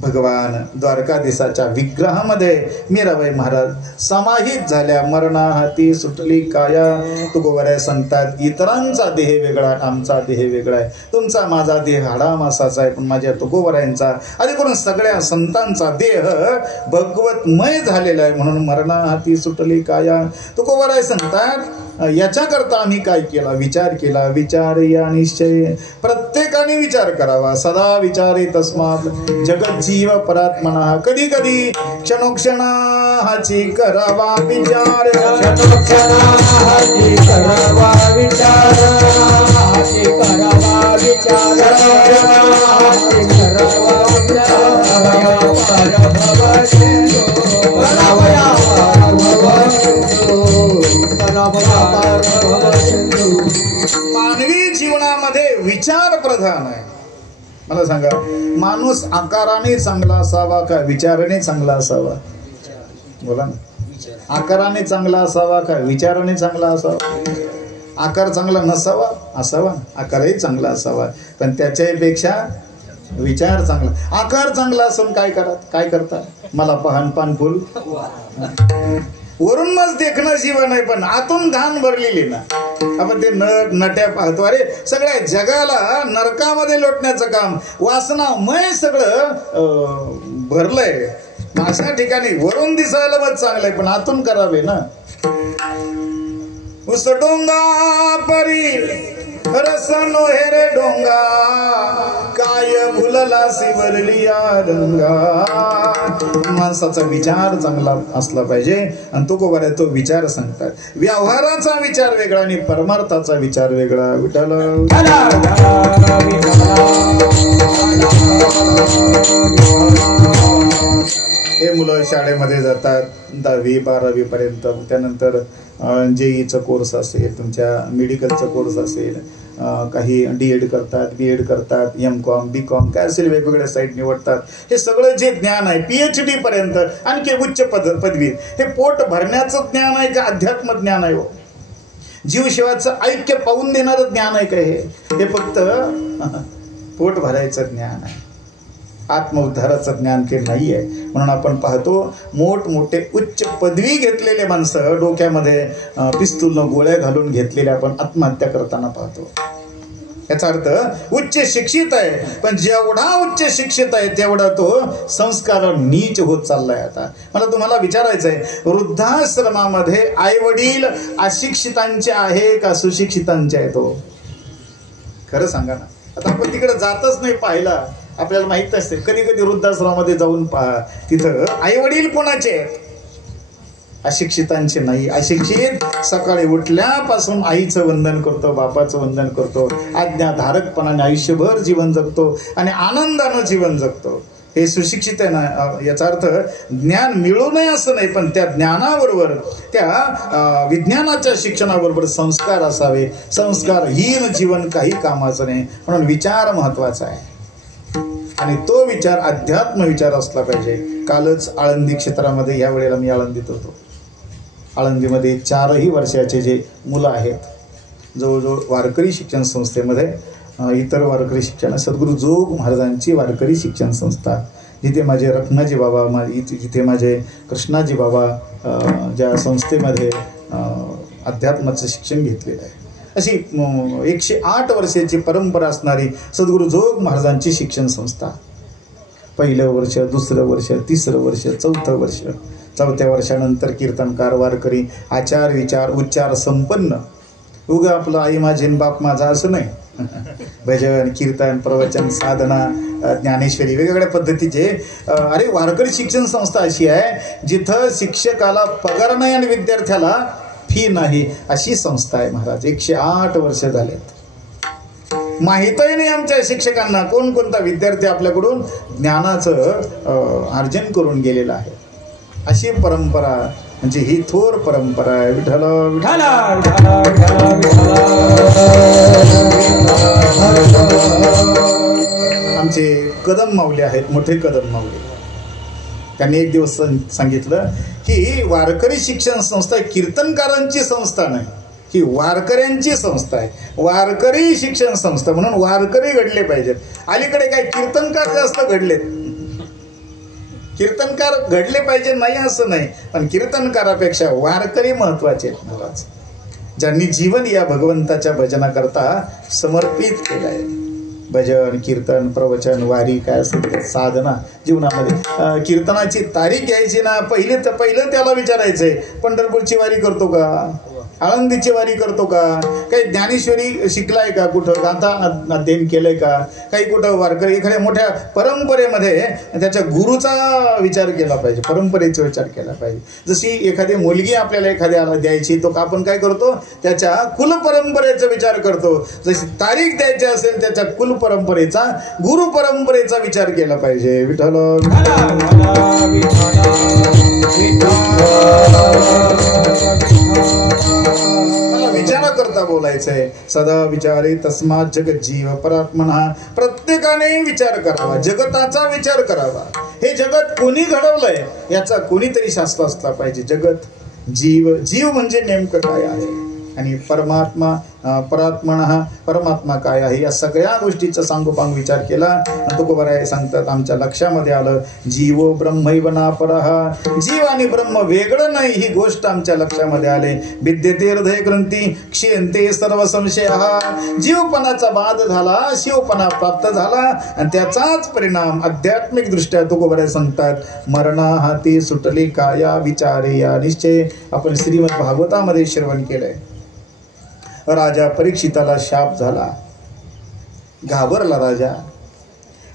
भगवान द्वारकाधीशाच्या विग्रहामध्ये मीराबाई महाराज समाहित झाल्या. मरणाहाती सुटली काया. तुकोबाराय सांगतात इतरांचा देह वेगळा, आमचा देह वेगळा आहे. तुमचा माझा देह हाडामासाचा आहे, पण माझ्या तुकोबारायांचा आधी करून सगळ्या संतांचा देह भगवतमय झालेला आहे. म्हणून मरणाहाती सुटली काया. तुकोबाराय सांगतात याच्याकरता आम्ही काय केला? विचार केला. विचार या निश्चय, प्रत्येकाने विचार करावा. सदा विचारे तस्मात् जगत जीव परात्मनः. कधी कधी क्षणोक्षणाची करावा विचार, क्षणोक्षणाची करावा विचार, करावा विचार, क्षणोक्षणाची करावा मानवी जीवनामध्ये विचार प्रधान आहे. मला सांगा, माणूस आकाराने चांगला असावा का विचाराने चांगला असावा? बोला ना. आकाराने चांगला असावा का विचाराने चांगला असावा? आकार चांगला नसावा, असावा. आकारही चांगला असावा, पण त्याच्यापेक्षा विचार चांगला. आकार चांगला असून काय करता? मला पाहन पान फुल, वरून मग देखणं जीवन आहे, पण आतून घाण भरलेली ना. आपण ते नट्या पाहतो. अरे सगळ्या जगाला नरकामध्ये लोटण्याचं काम वासनामय सगळं भरलंय. अशा ठिकाणी वरून दिसायला मग चांगलंय, पण आतून करावे ना. उस डोंगा परी रस नो हेरे डोंगा, काय भूल फुललासी वरली या रंगा. माणसाचा विचार चांगला असला पाहिजे आणि तो कोबा तो विचार सांगतात. व्यवहाराचा विचार वेगळा आणि परमार्थाचा विचार वेगळा. विठ्ठल हे मुलं शाळेमध्ये जातात 10वी 12वी पर्यंत. त्यानंतर JEE चा कोर्स असेल, तुमच्या मेडिकलचा कोर्स असेल, काही DED करतात, BED करतात, MCOM BCOM काय असेल वेगवेगळ्या साईट निवडतात. हे सगळं जे ज्ञान आहे PhD पर्यंत आणखी उच्च पदवी, हे पोट भरण्याचं ज्ञान आहे का अध्यात्म ज्ञान आहे? जीवशिवाचं ऐक्य पाहून देणारं ज्ञान आहे का? हे फक्त पोट भरायचं ज्ञान आहे, आत्मउद्धाराचं ज्ञान ते नाही आहे. म्हणून आपण पाहतो मोठमोठे उच्च पदवी घेतलेले माणसं डोक्यामध्ये पिस्तूलनं गोळ्या घालून घेतलेले आपण आत्महत्या करताना पाहतो. याचा अर्थ उच्च शिक्षित आहे, पण जेवढा उच्च शिक्षित आहे तेवढा तो संस्कार नीच होत चाललाय. आता मला तुम्हाला विचारायचं आहे, वृद्धाश्रमामध्ये आई वडील अशिक्षितांचे आहे का सुशिक्षितांचे आहे? तो खरं सांगा ना. आता आपण तिकडे जातच नाही पाहिला, आपल्याला माहित असते. कधी कधी वृद्धाश्रमामध्ये जाऊन पहा, तिथं आई वडील कोणाचे आहेत? अशिक्षितांचे नाही. अशिक्षित सकाळी उठल्यापासून आईचं वंदन करतो, बापाचं वंदन करतो, आज्ञाधारकपणाने आयुष्यभर जीवन जगतो आणि आनंदानं जीवन जगतो. हे सुशिक्षित आहे ना. याचा अर्थ ज्ञान मिळू नये असं नाही, पण त्या ज्ञानाबरोबर त्या विज्ञानाच्या शिक्षणाबरोबर संस्कार असावे. संस्कारहीन जीवन काही कामाचं नाही. म्हणून विचार महत्वाचा आहे आणि तो विचार अध्यात्म विचार असला पाहिजे. कालच आळंदी क्षेत्रामध्ये, या वेळेला मी आळंदीत होतो, आळंदीमध्ये 4ही वर्षाचे जे मुलं आहेत, जवळजवळ वारकरी शिक्षण संस्थेमध्ये इतर वारकरी शिक्षण, सद्गुरू जोग महाराजांची वारकरी शिक्षण संस्था, जिथे माझे रत्नाजी बाबा, जिथे माझे कृष्णाजी बाबा ज्या संस्थेमध्ये अध्यात्माचं शिक्षण घेतलेलं आहे, अशी 108 वर्षाची परंपरा असणारी सद्गुरू जोग महाराजांची शिक्षण संस्था. पहिलं वर्ष, दुसरं वर्ष, तिसरं वर्ष, चौथं वर्ष. 4थ्या वर्षानंतर कीर्तनकार, वारकरी, आचार विचार उच्चार संपन्न. उगा आपलं आई माझे बाप माझा असं नाही. भजन, कीर्तन, प्रवचन, साधना, ज्ञानेश्वरी, वेगवेगळ्या पद्धतीचे. अरे वारकरी शिक्षण संस्था अशी आहे जिथं शिक्षकाला पगार नाही आणि विद्यार्थ्याला फी नाही, अशी संस्था आहे महाराज. 108 वर्ष झालेत. माहीतही नाही आमच्या शिक्षकांना कोणता विद्यार्थी आपल्याकडून ज्ञानाचं अर्जन करून गेलेला आहे. अशी परंपरा, म्हणजे ही थोर परंपरा आहे. विठ्ठल विठ्ठल. आमचे कदम माऊली आहेत, मोठे कदम माऊली. त्यांनी एक दिवस सांगितलं की वारकरी शिक्षण संस्था कीर्तनकारांची संस्था नाही, ही वारकऱ्यांची संस्था आहे. वारकरी शिक्षण संस्था म्हणून वारकरी घडले पाहिजेत. अलीकडे काय कीर्तनकार जास्त घडलेत. कीर्तनकार घडले पाहिजे नाही असं नाही, पण कीर्तनकारापेक्षा वारकरी महत्वाचे आहेत महाराज, ज्यांनी जीवन या भगवंताच्या भजनाकरता समर्पित केलं आहे. भजन, कीर्तन, प्रवचन, वारी काय असेल साधना जीवनामध्ये. कीर्तनाची तारीख घ्यायची ना, पहिलं त्याला विचारायचंय, पंढरपूरची वारी करतो का? आळंदीची वारी करतो का? काही ज्ञानेश्वरी शिकलाय का? कुठं गाथा अध्ययन केलंय का? काही कुठं वारकरी एखाद्या मोठ्या परंपरेमध्ये त्याच्या गुरुचा विचार केला पाहिजे, परंपरेचा विचार केला पाहिजे. जशी एखादी मुलगी आपल्याला एखाद्याला द्यायची, तो आपण काय करतो? त्याच्या कुल परंपरेचा विचार करतो. जशी तारीख द्यायची असेल त्याच्या कुल परंपरेचा, गुरु परंपरेचा विचार केला पाहिजे. विठ्ठल मला विचारा करता बोलायचंय. सदा विचारे तस्मात जगत जीव परात्मना. प्रत्येकाने विचार करावा, जगताचा विचार करावा. हे जगत कोणी घडवलंय याचा कोणीतरी शास्त्र असला पाहिजे. जगत जीव म्हणजे नेमकं काय आहे आणि परमात्मा परात्मना, परमात्मा काय आहे, या सगळ्या गोष्टीचा सांगोपांग विचार केला. तुकोबाराय सांगतात आमच्या लक्षामध्ये आलं, जीवो ब्रह्मैव नापरः. जीव आणि ब्रह्म वेगळं नाही ही गोष्ट आमच्या लक्षामध्ये आले. विद्यते हृदय ग्रंथी क्षीयन्ते सर्व संशयः. जीवपणाचा बाध झाला, शिवपणा प्राप्त झाला आणि त्याचाच परिणाम आध्यात्मिक दृष्ट्या तुकोबाराय सांगतात, मरणा हाती सुटली काया विचारे या निश्चय. आपण श्रीमद भागवतामध्ये श्रवण केलंय. राजा परीक्षिताला शाप झाला, घाबरला राजा.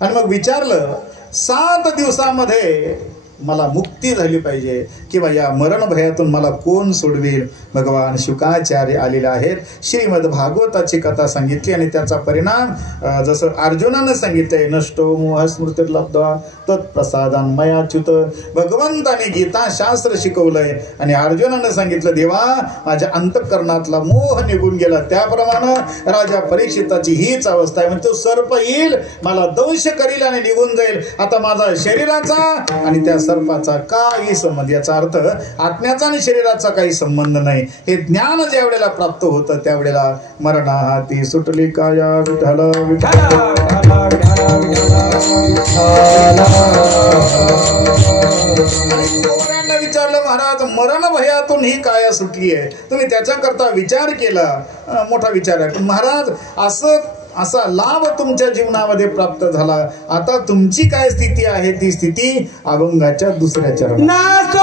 आणि मग विचारलं 7 दिवसामध्ये मला मुक्ती झाली पाहिजे किंवा या मरण भयातून मला कोण सोडवेल. भगवान शुकाचार्य आलेले आहेत. श्रीमद भागवताची कथा सांगितली आणि त्याचा परिणाम जसं अर्जुनानं सांगितलंय, नष्टो मोह स्मृतिर्लब्ध्वा तत्प्रसादान मयाच्युत. भगवंताने गीता शास्त्र शिकवलंय आणि अर्जुनानं सांगितलं, देवा माझ्या अंतःकरणातला मोह निघून गेला. त्याप्रमाणे राजा परीक्षिताची हीच अवस्था आहे. म्हणजे तो सर्प येईल, मला दंश करील आणि निघून जाईल. आता माझा शरीराचा आणि त्या सर्पाचा काही संबंध, याचा अर्थ आत्म्याचा आणि शरीराचा काही संबंध नाही. हे ज्ञान ज्या वेळेला प्राप्त होतं त्यावेळेला मरणाहाती सुटली काया विठ्ठल विठ्ठल. विचारलं, महाराज मरण भयातून ही काया सुटली आहे, तुम्ही त्याच्याकरता विचार केला? मोठा विचार आहे. महाराज असा लाभ तुमच्या जीवनामध्ये प्राप्त झाला. आता तुमची काय स्थिती आहे ती स्थिती अभंगाच्या दुसऱ्या चरणात.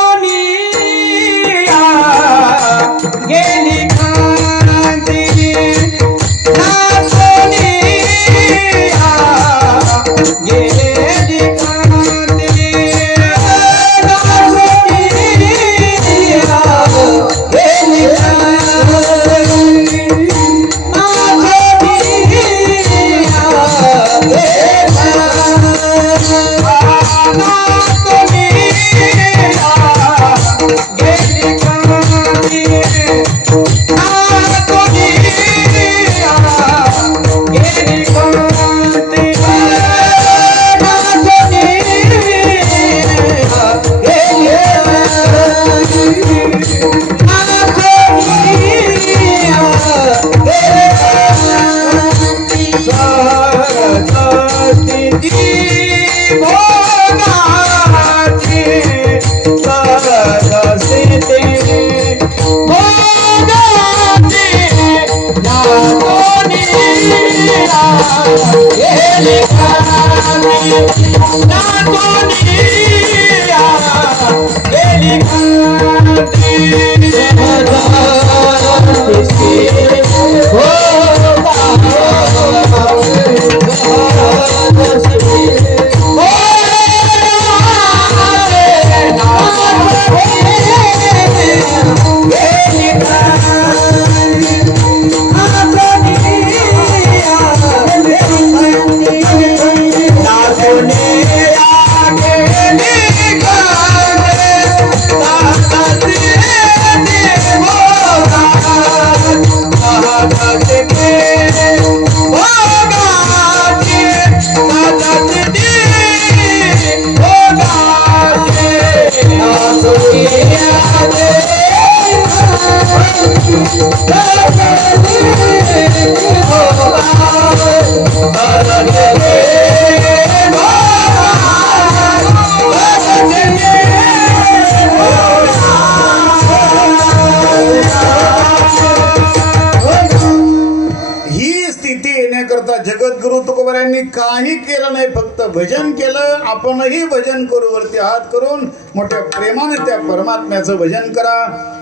जगद्गुरु तुकोबारायांनी काही केलं नाही, फक्त भजन केलं. आपणही भजन करू. वरती हात करून मोठ्या प्रेमाने त्या परमात्म्याचं भजन करा.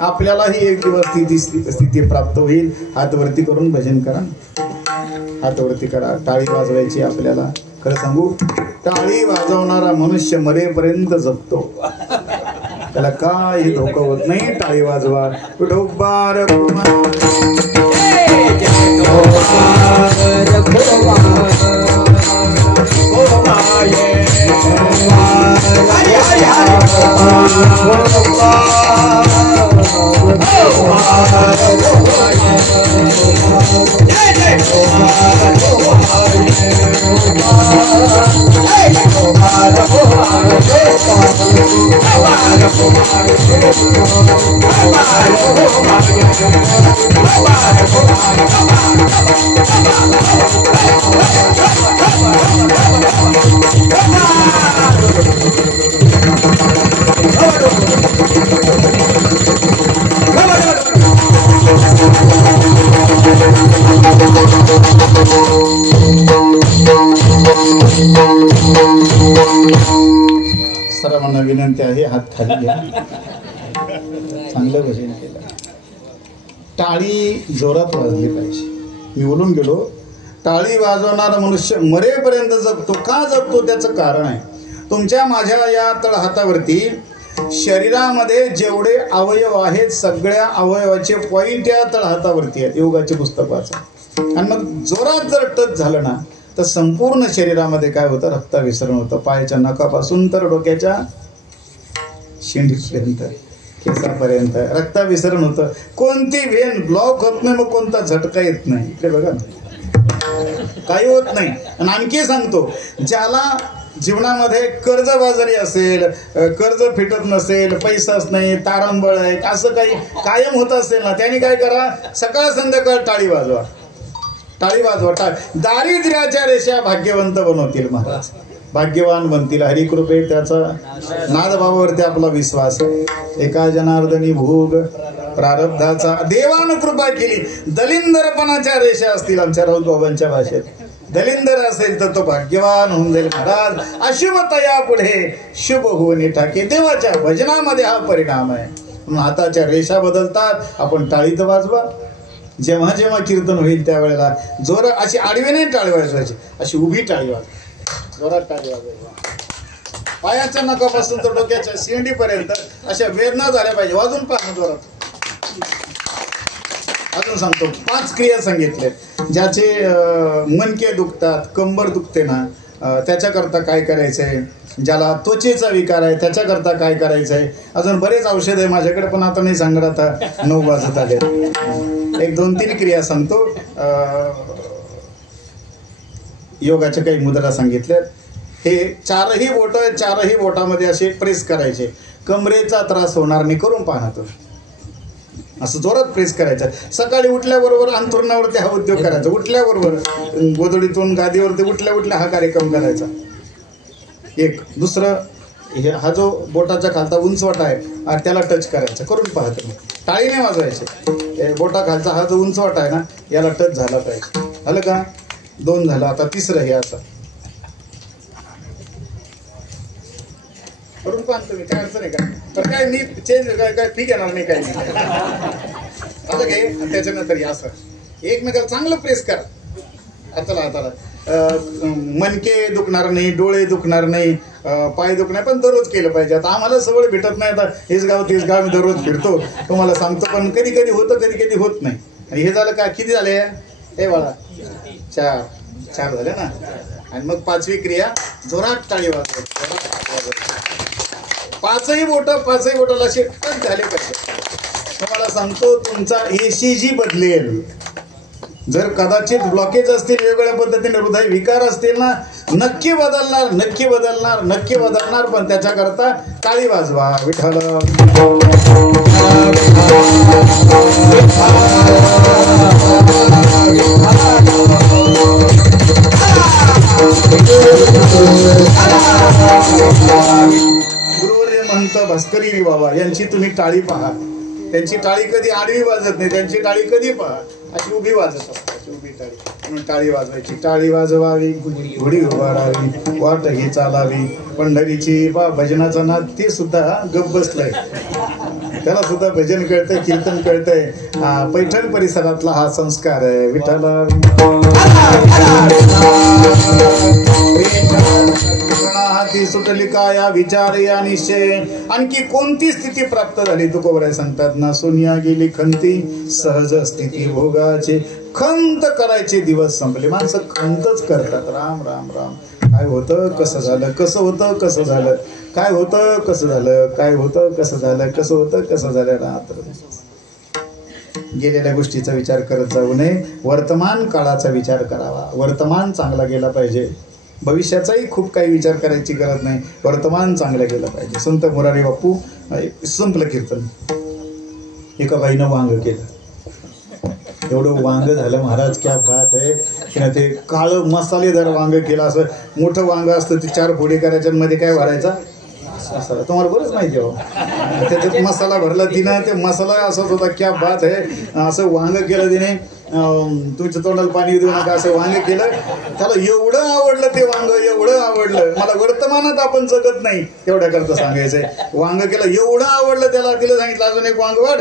आपल्यालाही एक दिवस स्थिती प्राप्त होईल. हात वरती करून भजन करा. हात वरती करा. टाळी वाजवायची. आपल्याला खरं सांगू, टाळी वाजवणारा मनुष्य मरेपर्यंत जगतो. त्याला काही धोका होत नाही. टाळी वाजवा. विठोबार सर्वांना विनंती आहे, हात खाली घ्या. चांगलं भजन केलं. टाळी जोरात वाजली पाहिजे. मी बोलून गेलो, टाळी वाजवणारा मनुष्य मरेपर्यंत जगतो. का जगतो त्याचं कारण आहे. तुमच्या माझ्या या तळहातावरती शरीरामध्ये जेवढे अवयव आहेत सगळ्या अवयवाचे पॉइंट या तळहातावरती आहेत. योगाचे पुस्तक वाचा. आणि मग जोरात जर टच झालं ना तर संपूर्ण शरीरामध्ये काय होतं, रक्ताभिसरण होतं. पायाच्या नखापासून तर डोक्याच्या शेंडीपर्यंत, केसापर्यंत रक्ताभिसरण होतं. कोणती व्हेन ब्लॉक होत नाही, मग कोणता झटका येत नाही. इकडे बघा काही होत नाही. आणि आणखी सांगतो, ज्याला जीवनामध्ये कर्जबाजारी असेल, कर्ज फिटत नसेल, पैसाच नाही, तारंबळ आहे, असं काही कायम होत असेल ना, त्याने काय करा, सकाळ संध्याकाळ टाळी वाजवा. टाळी वाजवा. दारिद्र्याच्या रेषा भाग्यवंत बनवतील महाराज, भाग्यवान बनतील. हरिकृपे त्याचा नादबाबावरती आपला विश्वास आहे. एका जनार्दनी भोग प्रारब्धाचा देवानं कृपा केली. दलिंदरपणाच्या रेषा असतील आमच्या राऊत बाबांच्या भाषेत, दलिंदर असेल तर तो भाग्यवान होऊन जाईल महाराज. अशुभतया पुढे शुभ होऊन ठाके. देवाच्या भजनामध्ये हा परिणाम आहे. हाताच्या रेषा बदलतात. आपण टाळी तर वाजवा. जेव्हा जेव्हा कीर्तन होईल त्यावेळेला जोर अशी आडवी नाही टाळी वाजवायची, अशी उभी टाळी वाजवायची, जोरात टाळी वाजवायची. पायाच्या नखापासून तर डोक्याच्या शेंडीपर्यंत अशा वेदना झाल्या पाहिजे. वाजून पाहा जोरात. अजून सांगतो, 5 क्रिया सांगितले. ज्याचे मणके दुखतात, कंबर दुखते ना, त्याच्याकरता काय करायचंय. ज्याला त्वचेचा विकार आहे त्याच्याकरता काय करायचंय. अजून बरेच औषध आहे माझ्याकडे, पण आता नाही सांगणार, आता 9 वाजत आले. 1, 2, 3 क्रिया सांगतो. योगाच्या काही मुद्रा सांगितल्या. हे 4ही बोटामध्ये असे प्रेस करायचे. कमरेचा त्रास होणार नाही. करून पाहणार तो. असं जोरात प्रेस करायचं. सकाळी उठल्याबरोबर अंथरुणावरती हा उद्योग करायचा. उठल्याबरोबर गोधडीतून गादीवरती उठल्या हा कार्यक्रम करायचा. एक. दुसरं, हा जो बोटाच्या खालचा उंचवाटा आहे त्याला टच करायचा. करून पाहतो मी. टाळी नाही वाजवायचे. बोटा खालचा हा जो उंचवाटा आहे ना याला टच झाला पाहिजे. झालं का? 2 झालं. आता 3रं हे असं करून पाहतो मी. काय अडचण आहे का? तर काय मी चेंज काय फी घेणार नाही, काही नाही. आलं घे. आणि त्याच्यानंतर असं एकमेकाला चांगलं प्रेस करा. हाताला मनके दुखणार नाही, डोळे दुखणार नाही, पाय दुखणार, पण दररोज केलं पाहिजे. आता आम्हाला सवय भेटत नाही. आता हेच गाव तेच गाव मी दररोज फिरतो तुम्हाला सांगतो, पण कधी कधी होतं, कधी कधी होत नाही. आणि हे झालं का? किती झाले हे बाळा? 4 झाले ना. आणि मग 5वी क्रिया जोरात टाळी वाजवायची. 5ही बोटाला असे टच झाले पाहिजे. तुम्हाला सांगतो, तुमचा ECG बदलेल. जर कदाचित ब्लॉकेज असतील, वेगवेगळ्या पद्धतीने हृदय विकार असतील ना, नक्की बदलणार. पण त्याच्याकरता टाळी वाजवा. विठ्ठल गुरुवर्य महंत भास्करी बाबा यांची तुम्ही टाळी पहा. त्यांची टाळी कधी आडवी वाजत नाही. त्यांची टाळी कधी पहा अशी उभी वाजत असते. अशी उभी टाळी म्हणून टाळी वाजवायची. टाळी वाजवावी, घोडी उभारावी, वाट ही चालावी. पंढरीची भजनाचा नाद ते सुद्धा गप्प बसलाय. त्याला सुद्धा भजन कळतंय, कीर्तन कळतंय. पैठण परिसरातला हा संस्कार आहे. विठ्ठला हाती सुटली का या विचार या निश्चय. आणखी कोणती स्थिती प्राप्त झाली तुकोबराय सांगतात ना. सोनिया गेली खंती सहज स्थिती भोगाचे. खंत करायचे दिवस संपले. माणसं खंतच करतात. राम राम राम. काय होतं कसं झालं, कसं होतं कसं झालं, काय होतं कसं झालं, काय होतं कसं झालं, कसं होतं कसं झालं. रात्र गेलेल्या गोष्टीचा विचार करत जाऊ नये. वर्तमान काळाचा विचार करावा. वर्तमान चांगला गेला पाहिजे. भविष्याचाही खूप काही विचार करायची गरज नाही. वर्तमान चांगलं गेलं पाहिजे. संत मोरारी बापू संपलं कीर्तन. एका बाईनं वांग केलं. एवढं वांग झालं महाराज, क्या बात आहे. की ते काळं मसालेदार वांग केलं. असं मोठं वांग असतं ते 4 फोडी करायच्या, मध्ये काय भरायचा मसाला. तुम्हाला बरंच माहिती हो. त्याच्यात मसाला भरला तिनं. ते मसाला असाच होता. क्या बात आहे. असं वांग केलं तिने. तुमच्या तोंडाला पाणी देऊ नका असं वांग केलं. त्याला एवढं आवडलं ते वांग, एवढं आवडलं. मला वर्तमानात आपण जगत नाही एवढ्या करता सांगायचंय. वांग केलं, एवढं आवडलं त्याला. तिला सांगितलं अजून एक वांग वाढ.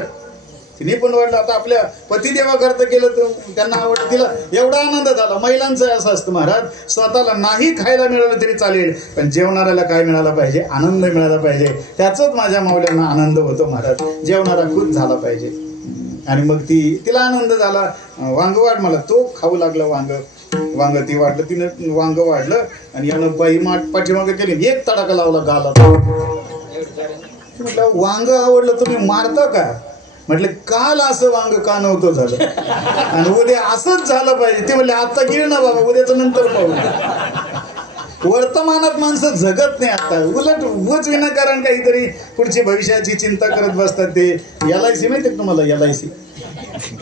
तिने पण वाटलं. आता आपल्या पतिदेवाकरता केलं तर त्यांना आवडलं, तिला एवढा आनंद झाला. महिलांचं असं असतं महाराज, स्वतःला नाही खायला मिळालं तरी चालेल, पण जेवणाऱ्याला काय मिळाला पाहिजे? आनंद मिळाला पाहिजे. त्याचाच माझ्या माऊल्यांना आनंद होतो महाराज. जेवणारा खुश झाला पाहिजे. आणि मग तिला आनंद झाला. वांग वाढ मला, तो खाऊ लागला वांग ती वाढलं, तिनं वांग वाढलं आणि यानं बाई पाठीमागे केली, एक तडाखा लावला गाला. म्हटलं वांग आवडलं तुम्ही मारता का? म्हटलं काल असं वांग का नव्हतं झालं आणि उद्या असंच झालं पाहिजे. ते म्हणले आता गिळ ना बाबा, उद्याच नंतर पाहू. वर्तमानात माणसं जगत नाही आता, उलट उगाच विनाकारण काहीतरी पुढची भविष्याची चिंता करत बसतात. ते LIC माहिती तुम्हाला? LIC,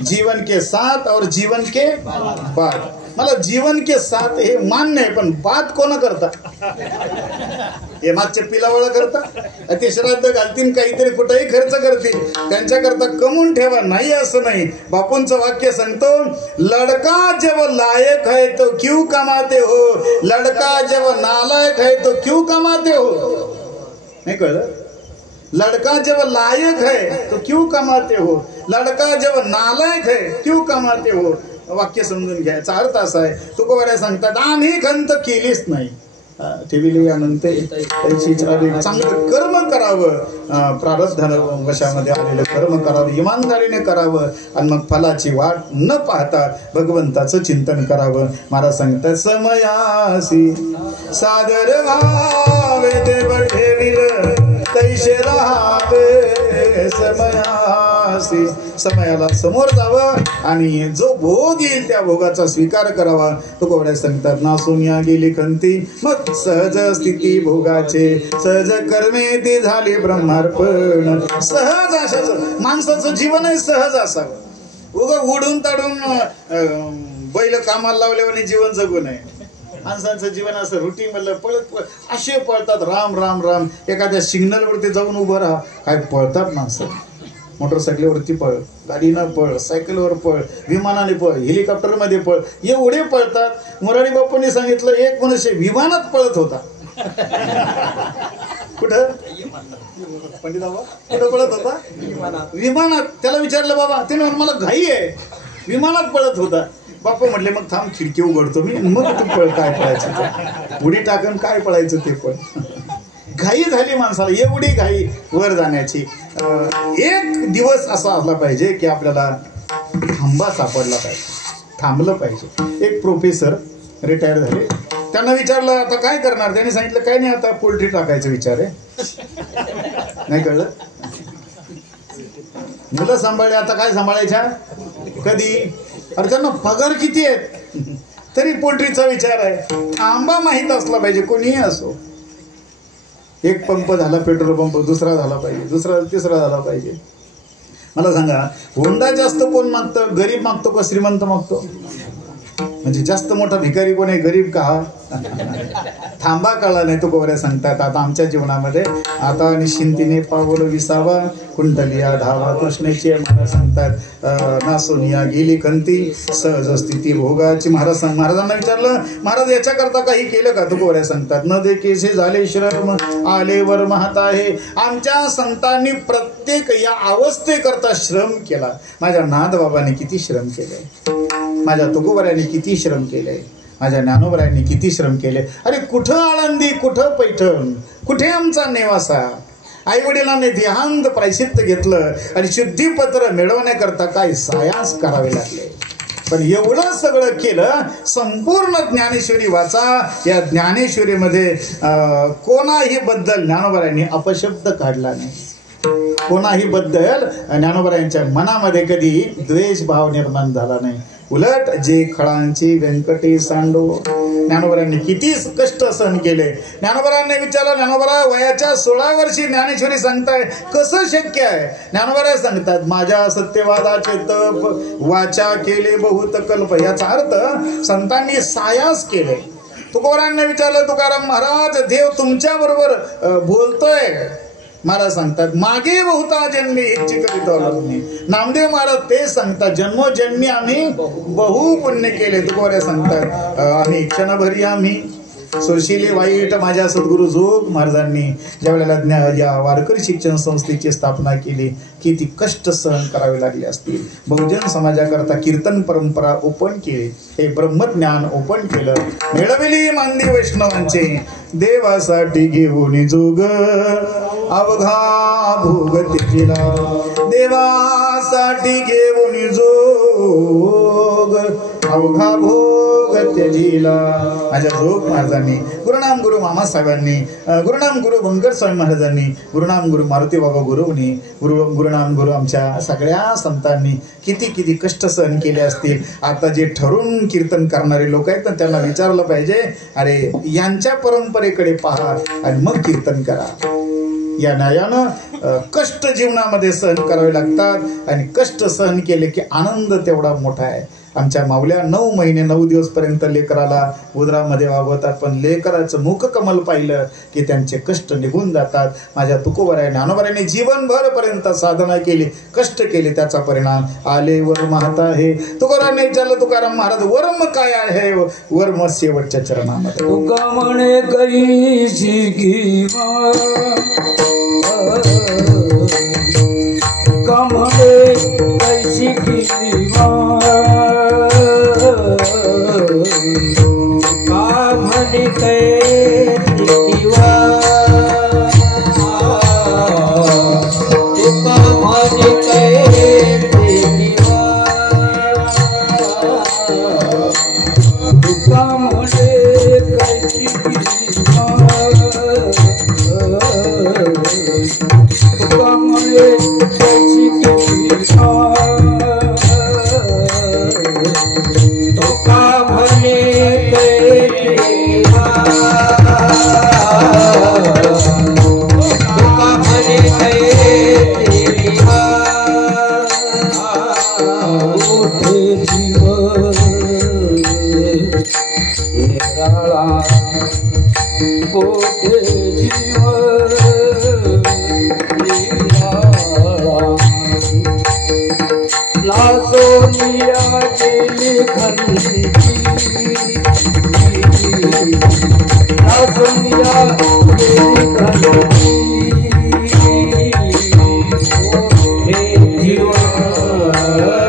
जीवन के साथ और जीवन के बाद. मला जीवन के साथ हे मान्य आहे, पण बाद कोण करता? हे मागच्या पिलावळा करता, ते श्राद्ध घालतील, काहीतरी कुठेही खर्च करतील, त्यांच्याकरता कमवून ठेवा. नाही असं नाही. बापूंचं वाक्य सांगतो, लडका जब लायक है तो क्यों कमाते हो, लडका जब नालायक है तो क्यों कमाते हो. नाही कळलं? लड़का जब लायक है तो क्यों कमाते हो, लड़का जब नालायक है क्यों कमाते हो. वाक्य समजून घ्यायचा अर्थ असा आहे. तुकोबाऱ्या सांगतात आम्ही खंत केलीच नाही, ठेविले अनंत त्याची चांगलं कर्म करावं, प्रारब्धान वशामध्ये आलेलं कर्म करावं, इमानदारीने करावं आणि मग फलाची वाट न पाहता भगवंताचं चिंतन करावं. महाराज सांगतात समयासी सादर व्हावे देव ठेविल तैसे राहावे समयासी. समयाला समोर जावं आणि जो भोग येईल त्या भोगाचा स्वीकार करावा. तो कोवड्या सांगतात नासून या गेली खंती मग सहज स्थिती भोगाचे, सहज कर्मे ती झाली ब्रह्मार्पण. सहज अशाच माणसाचं जीवनही सहज असावं. उगा उडून ताडून बैल कामाला लावल्यावर जीवन जगू नये. माणसांचं जीवन असं रुटीन मधलं पळत असे पळतात, राम राम राम. एखाद्या सिग्नलवरती जाऊन उभं राहा, काय पळतात माणसं. मोटरसायकलवरती पळ, गाडीनं पळ, सायकलवर पळ, विमानाने पळ, हेलिकॉप्टरमध्ये पळ, एवढे पळतात. मोरारी बापूंनी सांगितलं एक मनुष्य विमानात पळत होता. कुठं पंडित बाबा कुठं पळत होता? विमानात. त्याला विचारलं बाबा, ते मला घाई आहे, विमानात पळत होता. बापू म्हटले मग थांब खिडकी उघडतो मी, मग तू पळ काय पळायचं, उडी टाकून काय पळायचं ते पळ. घाई झाली माणसाला, एवढी घाई वर जाण्याची. एक दिवस असा असला पाहिजे की आपल्याला थांबा सापडला पाहिजे, थांबलं पाहिजे. एक प्रोफेसर रिटायर झाले, त्यांना विचारलं आता काय करणार. त्यांनी सांगितलं काय नाही, आता पोल्ट्री टाकायचा विचार आहे. नाही कळलं? मुलं सांभाळले, आता काय सांभाळायच्या कधी. अरे त्यांना पगार किती आहेत तरी पोल्ट्रीचा विचार आहे. थांबा माहीत असला पाहिजे, कोणीही असो. एक पंप झाला पेट्रोल पंप, दुसरा झाला पाहिजे, दुसरा तिसरा झाला पाहिजे. मला सांगा हुंडा जास्त कोण मागतं, गरीब मागतो का श्रीमंत मागतो? म्हणजे जास्त मोठा भिकारी कोण आहे, गरीब का? थांबा कळला नाही. तो कोवऱ्या सांगतात आता आमच्या जीवनामध्ये आता निश्चिंतीने पावलं विसावा, कुंडलिया धावा कृष्णेची. महाराज सांगतात नासोनिया गेली खंती सहज स्थिती भोगाची. महाराजांना विचारलं महाराज याच्याकरता काही केलं का? तो कोवऱ्या सांगतात न देखेसे झाले श्रम आलेवर महत आहे. आमच्या संतांनी प्रत्येक या अवस्थेकरता श्रम केला. माझ्या नाथबाबांनी किती श्रम केले, माझ्या तुकोबऱ्यांनी किती श्रम केले, माझ्या ज्ञानोबऱ्यांनी किती श्रम केले. अरे कुठं आळंदी, कुठं पैठण, कुठे आमचा नेवासा. आई वडिलांनी देहांत प्रायश्चित्त घेतलं आणि शुद्धीपत्र मिळवण्याकरता काय सायास करावे लागले. पण एवढं सगळं केलं. संपूर्ण ज्ञानेश्वरी वाचा. या ज्ञानेश्वरीमध्ये कोणाही बद्दल ज्ञानोबऱ्यांनी अपशब्द काढला नाही. कोणाही बद्दल ज्ञानोबऱ्यांच्या मनामध्ये कधी द्वेष भाव निर्माण झाला नाही. उलट जे खळांची व्यंकटी सांडो. ज्ञानोबऱ्यांनी किती कष्ट सहन केले. ज्ञानोबरांनी विचारलं ज्ञानोबरा वयाच्या 16 वर्षी ज्ञानेश्वरी सांगताय कसं शक्य आहे? ज्ञानोबरा सांगतात माझ्या सत्यवादाचे तप वाचा केले बहुत कल्प. याचा अर्थ संतांनी सायास केले. तुकोबारांनी विचारलं तुकाराम महाराज देव तुमच्या बरोबर बोलतोय. महाराज सांगतात मागे बहुता जन्मी इच्छित तुम्ही. नामदेव महाराज ते सांगतात जन्मोजन्मी आम्ही बहु पुण्य केले. तुकोबाऱ्या सांगतात आम्ही क्षणभरी आम्ही सोशिले वाईट माझ्या सद्गुरु जोग महाराजांनी ज्या वेळेला या वारकरी शिक्षण संस्थेची स्थापना केली किती कष्ट सहन करावे लागले असतील. बहुजन समाजाकरता कीर्तन परंपरा ओपन केली, हे ब्रह्मज्ञान ओपन केलं. मिळविली मांदी वैष्णवांचे देवासाठी घेऊन जोग अवघा भोग त्याजीला, देवासाठी घेऊन जोग अवघा भोग त्याजीला. माझ्या जोग महाराजांनी, गुरुनाम गुरु मामासाहेबांनी, गुरुनाम गुरु बंकर स्वामी महाराजांनी, गुरुनाम गुरु मारुती बाबा गुरुनी, गुरुनाम गुरु आमच्या सगळ्या संतांनी किती किती कष्ट सहन केले असतील. आता जे ठरून कीर्तन करणारे लोक आहेत ना, त्यांना विचारलं पाहिजे, अरे यांच्या परंपरेकडे पहा आणि मग कीर्तन करा. या न्यायानं कष्ट जीवनामध्ये सहन करावे लागतात आणि कष्ट सहन केले की आनंद तेवढा मोठा आहे. आमच्या माऊल्या 9 महिने 9 दिवस पर्यंत लेकराला उदरामध्ये वागवतात, पण लेकराचं मुख कमल पाहिलं की त्यांचे कष्ट निघून जातात. माझ्या तुकोबराय ज्ञानोबरायाने जीवनभर पर्यंत साधना केली, कष्ट केले, त्याचा परिणाम आले वर्म आता हे. तुकारामने विचारलं, तुकाराम महाराज वर्म काय आहे? वर्म शेवटच्या चरणामध्ये तुका म्हणे कैसी किंवा तुका म्हणे कैसी किंवा का म्हणे कैसी किंवा तुका म्हणे कैसी किंवा तुका म्हणे कैसी किंवा तुका म्हणे कैसी किंवा तुका म्हणे तुका म्हणे ओठे जीव निराळा ओठे जीव निराळा लासोनिया गेली खंती लासोनिया गेली खंती ओठे जीव निराळा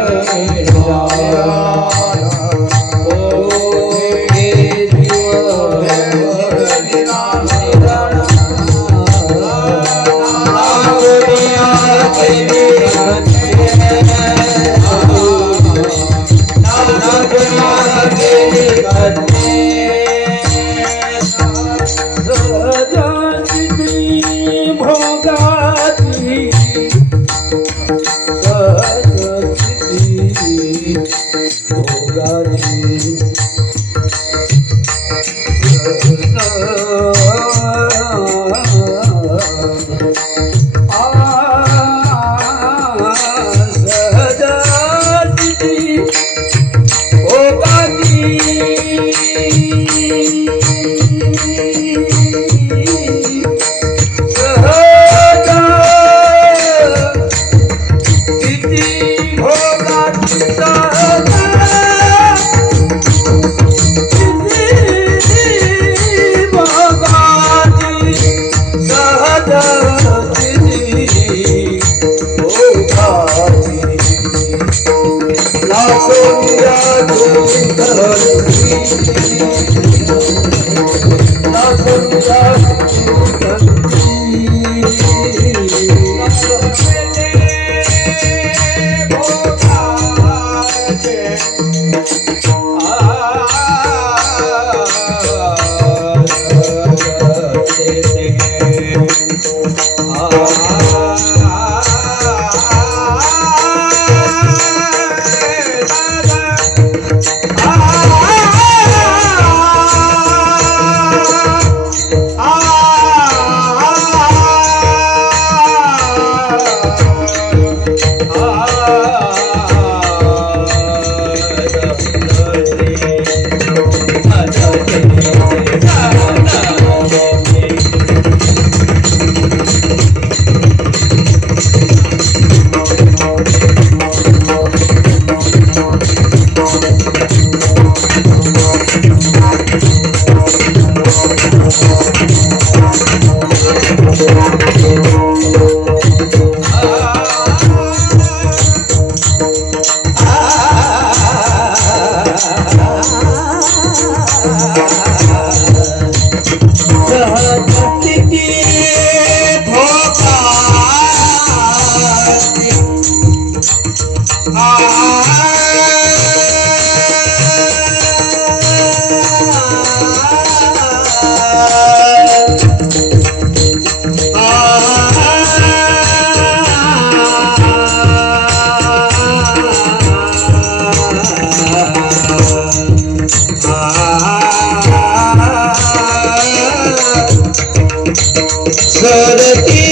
करती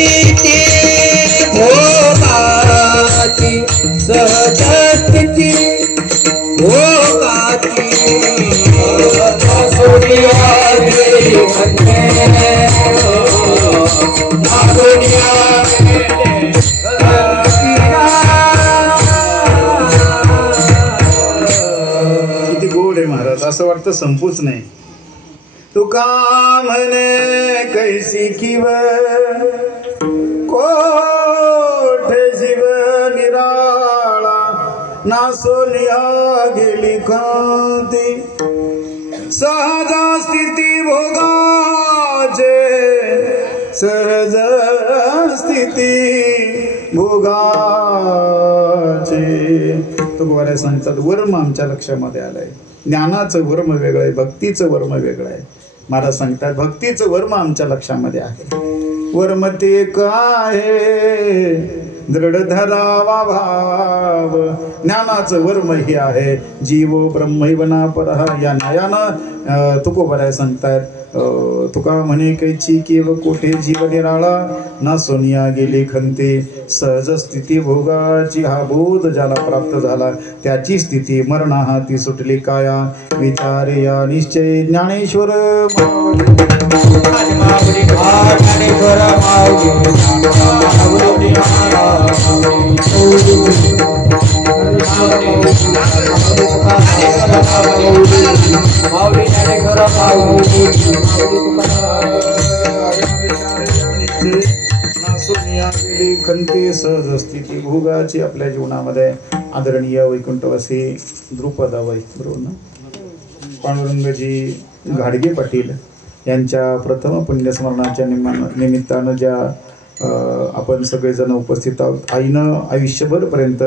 भोगाची सहज स्थिती भोगाची सोनिया गेली खंडे सोनिया किती गोड आहे महाराज, असं वाटतं संपूच नाही. तुका म्हणे कैसी किव कोठ जीव निराळा ना सोनिया गेली कांती सहजा स्थिती भोगाचे सहज स्थिती भोगाचे. तुकोबाराय सांगतात वर्म आमच्या लक्षामध्ये आलंय. ज्ञानाचं वर्म वेगळं आहे, भक्तीचं वर्म वेगळं आहे. महाराज सांगतात भक्तीचं वर्म आमच्या लक्षामध्ये आहे. वर्म ते काय दृढ धरावा भाव. ज्ञानाचं वर्म हे आहे जीव ब्रह्मैवना परहा. या न्यायानं तुकोबाराय सांगतात तुका म्हणे कैची केव कोठे जीव निराळा ना सोनिया गेली खंते सहज स्थिती भोगाची. हा बोध ज्याला प्राप्त झाला त्याची स्थिती मरणा हाती सुटली काया विचारे या निश्चय ज्ञानेश्वर खंते सहज स्थिती भोगाची. आपल्या जीवनामध्ये आदरणीय वैकुंठवासी द्रुपदाबाई बरोबर ना पांडुरंगजी घाडगे पाटील यांच्या प्रथम पुण्यस्मरणाच्या निमित्तानं ज्या आपण सगळेजण उपस्थित आहोत. आईनं आयुष्यभरपर्यंत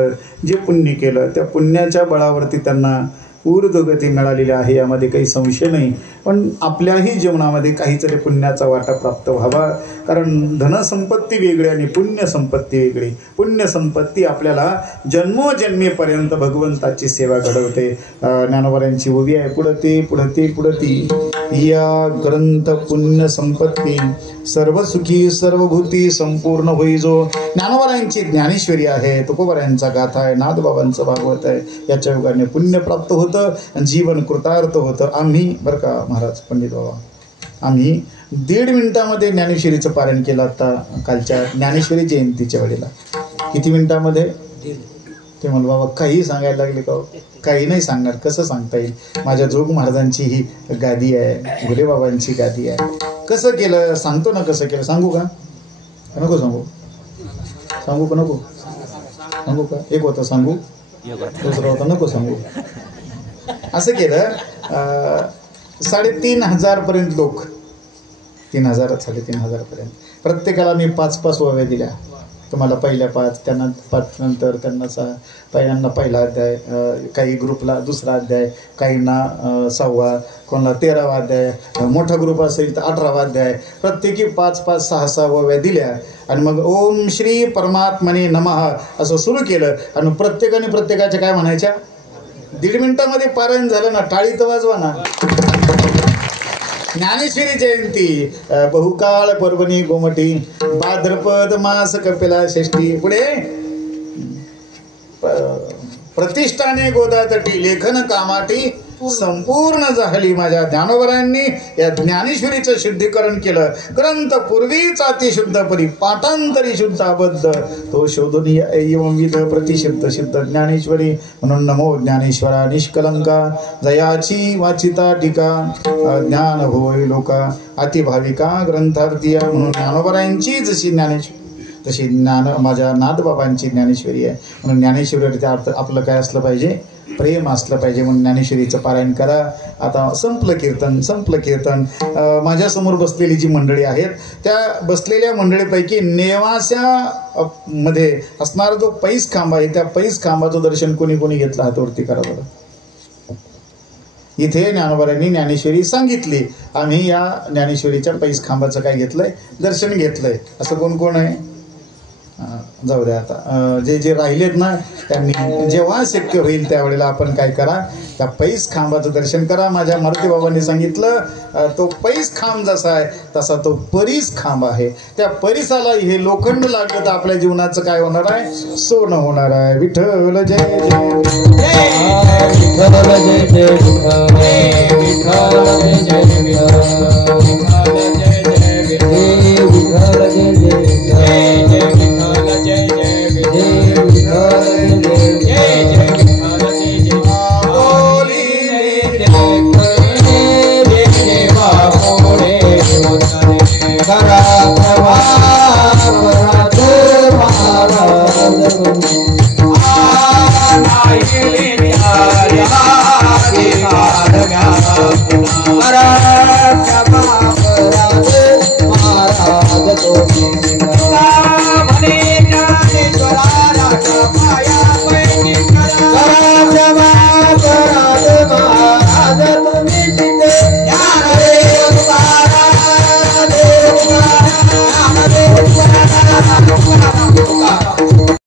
जे पुण्य केलं त्या पुण्याच्या बळावरती त्यांना ऊर्ध्वगती मिळालेली आहे, यामध्ये काही संशय नाही. पण आपल्याही जीवनामध्ये काहीतरी पुण्याचा वाटा प्राप्त व्हावा. कारण धनसंपत्ती वेगळी आणि पुण्यसंपत्ती वेगळी. पुण्यसंपत्ती आपल्याला जन्मोजन्मीपर्यंत भगवंताची सेवा घडवते. ज्ञानोबारांची उभी आहे पुढती पुढती पुढती या ग्रंथ पुण्यसंपत्ती सर्वसुखी सर्वभूती संपूर्ण होई. जो ज्ञानोबारांची ज्ञानेश्वरी आहे, तुकोबारांचा गाथा आहे, नाथबाबांचं भागवत आहे, याच्या योगाने पुण्य प्राप्त होतं, जीवन कृतार्थ होतं. आम्ही बरं का महाराज पंडित बाबा आम्ही 1.5 मिनिटामध्ये ज्ञानेश्वरीचं पारायण केलं आता कालच्या ज्ञानेश्वरी जयंतीच्या वेळेला. किती मिनिटामध्ये ते मला बाबा काही सांगायला लागले का? काही नाही सांगणार. कसं सांगता येईल? माझ्या जोग महाराजांची ही गादी आहे, भोलेबाबांची गादी आहे. कसं केलं सांगतो ना. कसं केलं सांगू का? नको सांगू? सांगू का नको सांगू का? एक होतं सांगू, दुसरं होतं नको सांगू. असं केलं 3,500 पर्यंत लोक 3,000 3,500 पर्यंत प्रत्येकाला मी 5-5 ओव्या दिल्या. तुम्हाला पहिल्या 5, त्यांना 5 नंतर त्यांना 6, पहिल्यांना पहिला अध्याय, काही ग्रुपला दुसरा अध्याय, काहींना 6वा, कोणाला 13वा अध्याय, मोठा ग्रुप असेल तर 18वा अध्याय. प्रत्येकी 5-5, 6-6 ओव्या दिल्या आणि मग ओम श्री परमात्मने नमः असं सुरू केलं. आणि प्रत्येकाने प्रत्येकाच्या काय म्हणायच्या 1.5 मिनिटामध्ये पारायण झालं ना. टाळी तर वाजवा ना. ज्ञानेश्वरी जयंती बहुकाळ पर्वणी गोमटी भाद्रपद मास कपिला षष्ठी. पुढे प्रतिष्ठाने गोदातटी लेखन कामाटी संपूर्ण झाली. माझ्या ज्ञानोबरांनी या ज्ञानेश्वरीचं शुद्धीकरण केलं. ग्रंथ पूर्वीच अतिशुद्ध परी पाठांतरी शुद्ध अबद्ध तो शोधनीय एवं विध प्रतिशुद्ध सिद्ध ज्ञानेश्वरी. म्हणून नमो ज्ञानेश्वरा निष्कलंका जयाची वाचिता टीका ज्ञान होय लोका अतिभाविका ग्रंथार्थीया. म्हणून ज्ञानोबरांची जशी ज्ञानेश्वरी तशी माझ्या नाथबाबांची ज्ञानेश्वरी आहे. म्हणून ज्ञानेश्वरीचा अर्थ आपलं काय असलं पाहिजे? प्रेम असलं पाहिजे. म्हणून ज्ञानेश्वरीचं पारायण करा. आता संपलं कीर्तन. माझ्यासमोर बसलेली जी मंडळी आहेत त्या बसलेल्या मंडळीपैकी नेवास्या मध्ये असणारा जो पैस खांबा आहे त्या पैस खांबाचं दर्शन कोणी कोणी घेतलं हातवरती करा बरं. इथे ज्ञानोबारांनी ज्ञानेश्वरी सांगितली. आम्ही या ज्ञानेश्वरीच्या पैस खांबाचं काय घेतलंय? दर्शन घेतलंय. असं कोण कोण आहे? जाऊ द्या आता जे जे राहिलेत ना त्यांनी जेव्हा शक्य होईल त्यावेळेला आपण काय करा, त्या पैस खांबाचं दर्शन करा. माझ्या मारुती बाबांनी सांगितलं तो पैस खांब जसा आहे तसा तो परीस खांब आहे. त्या परिसाला हे लोखंड लागलं तर आपल्या जीवनाचं काय होणार आहे, सोनं होणार आहे. विठ्ठल जय जय विठ्ठल जय जय विठ्ठल, विठ्ठल जय जय विठ्ठल.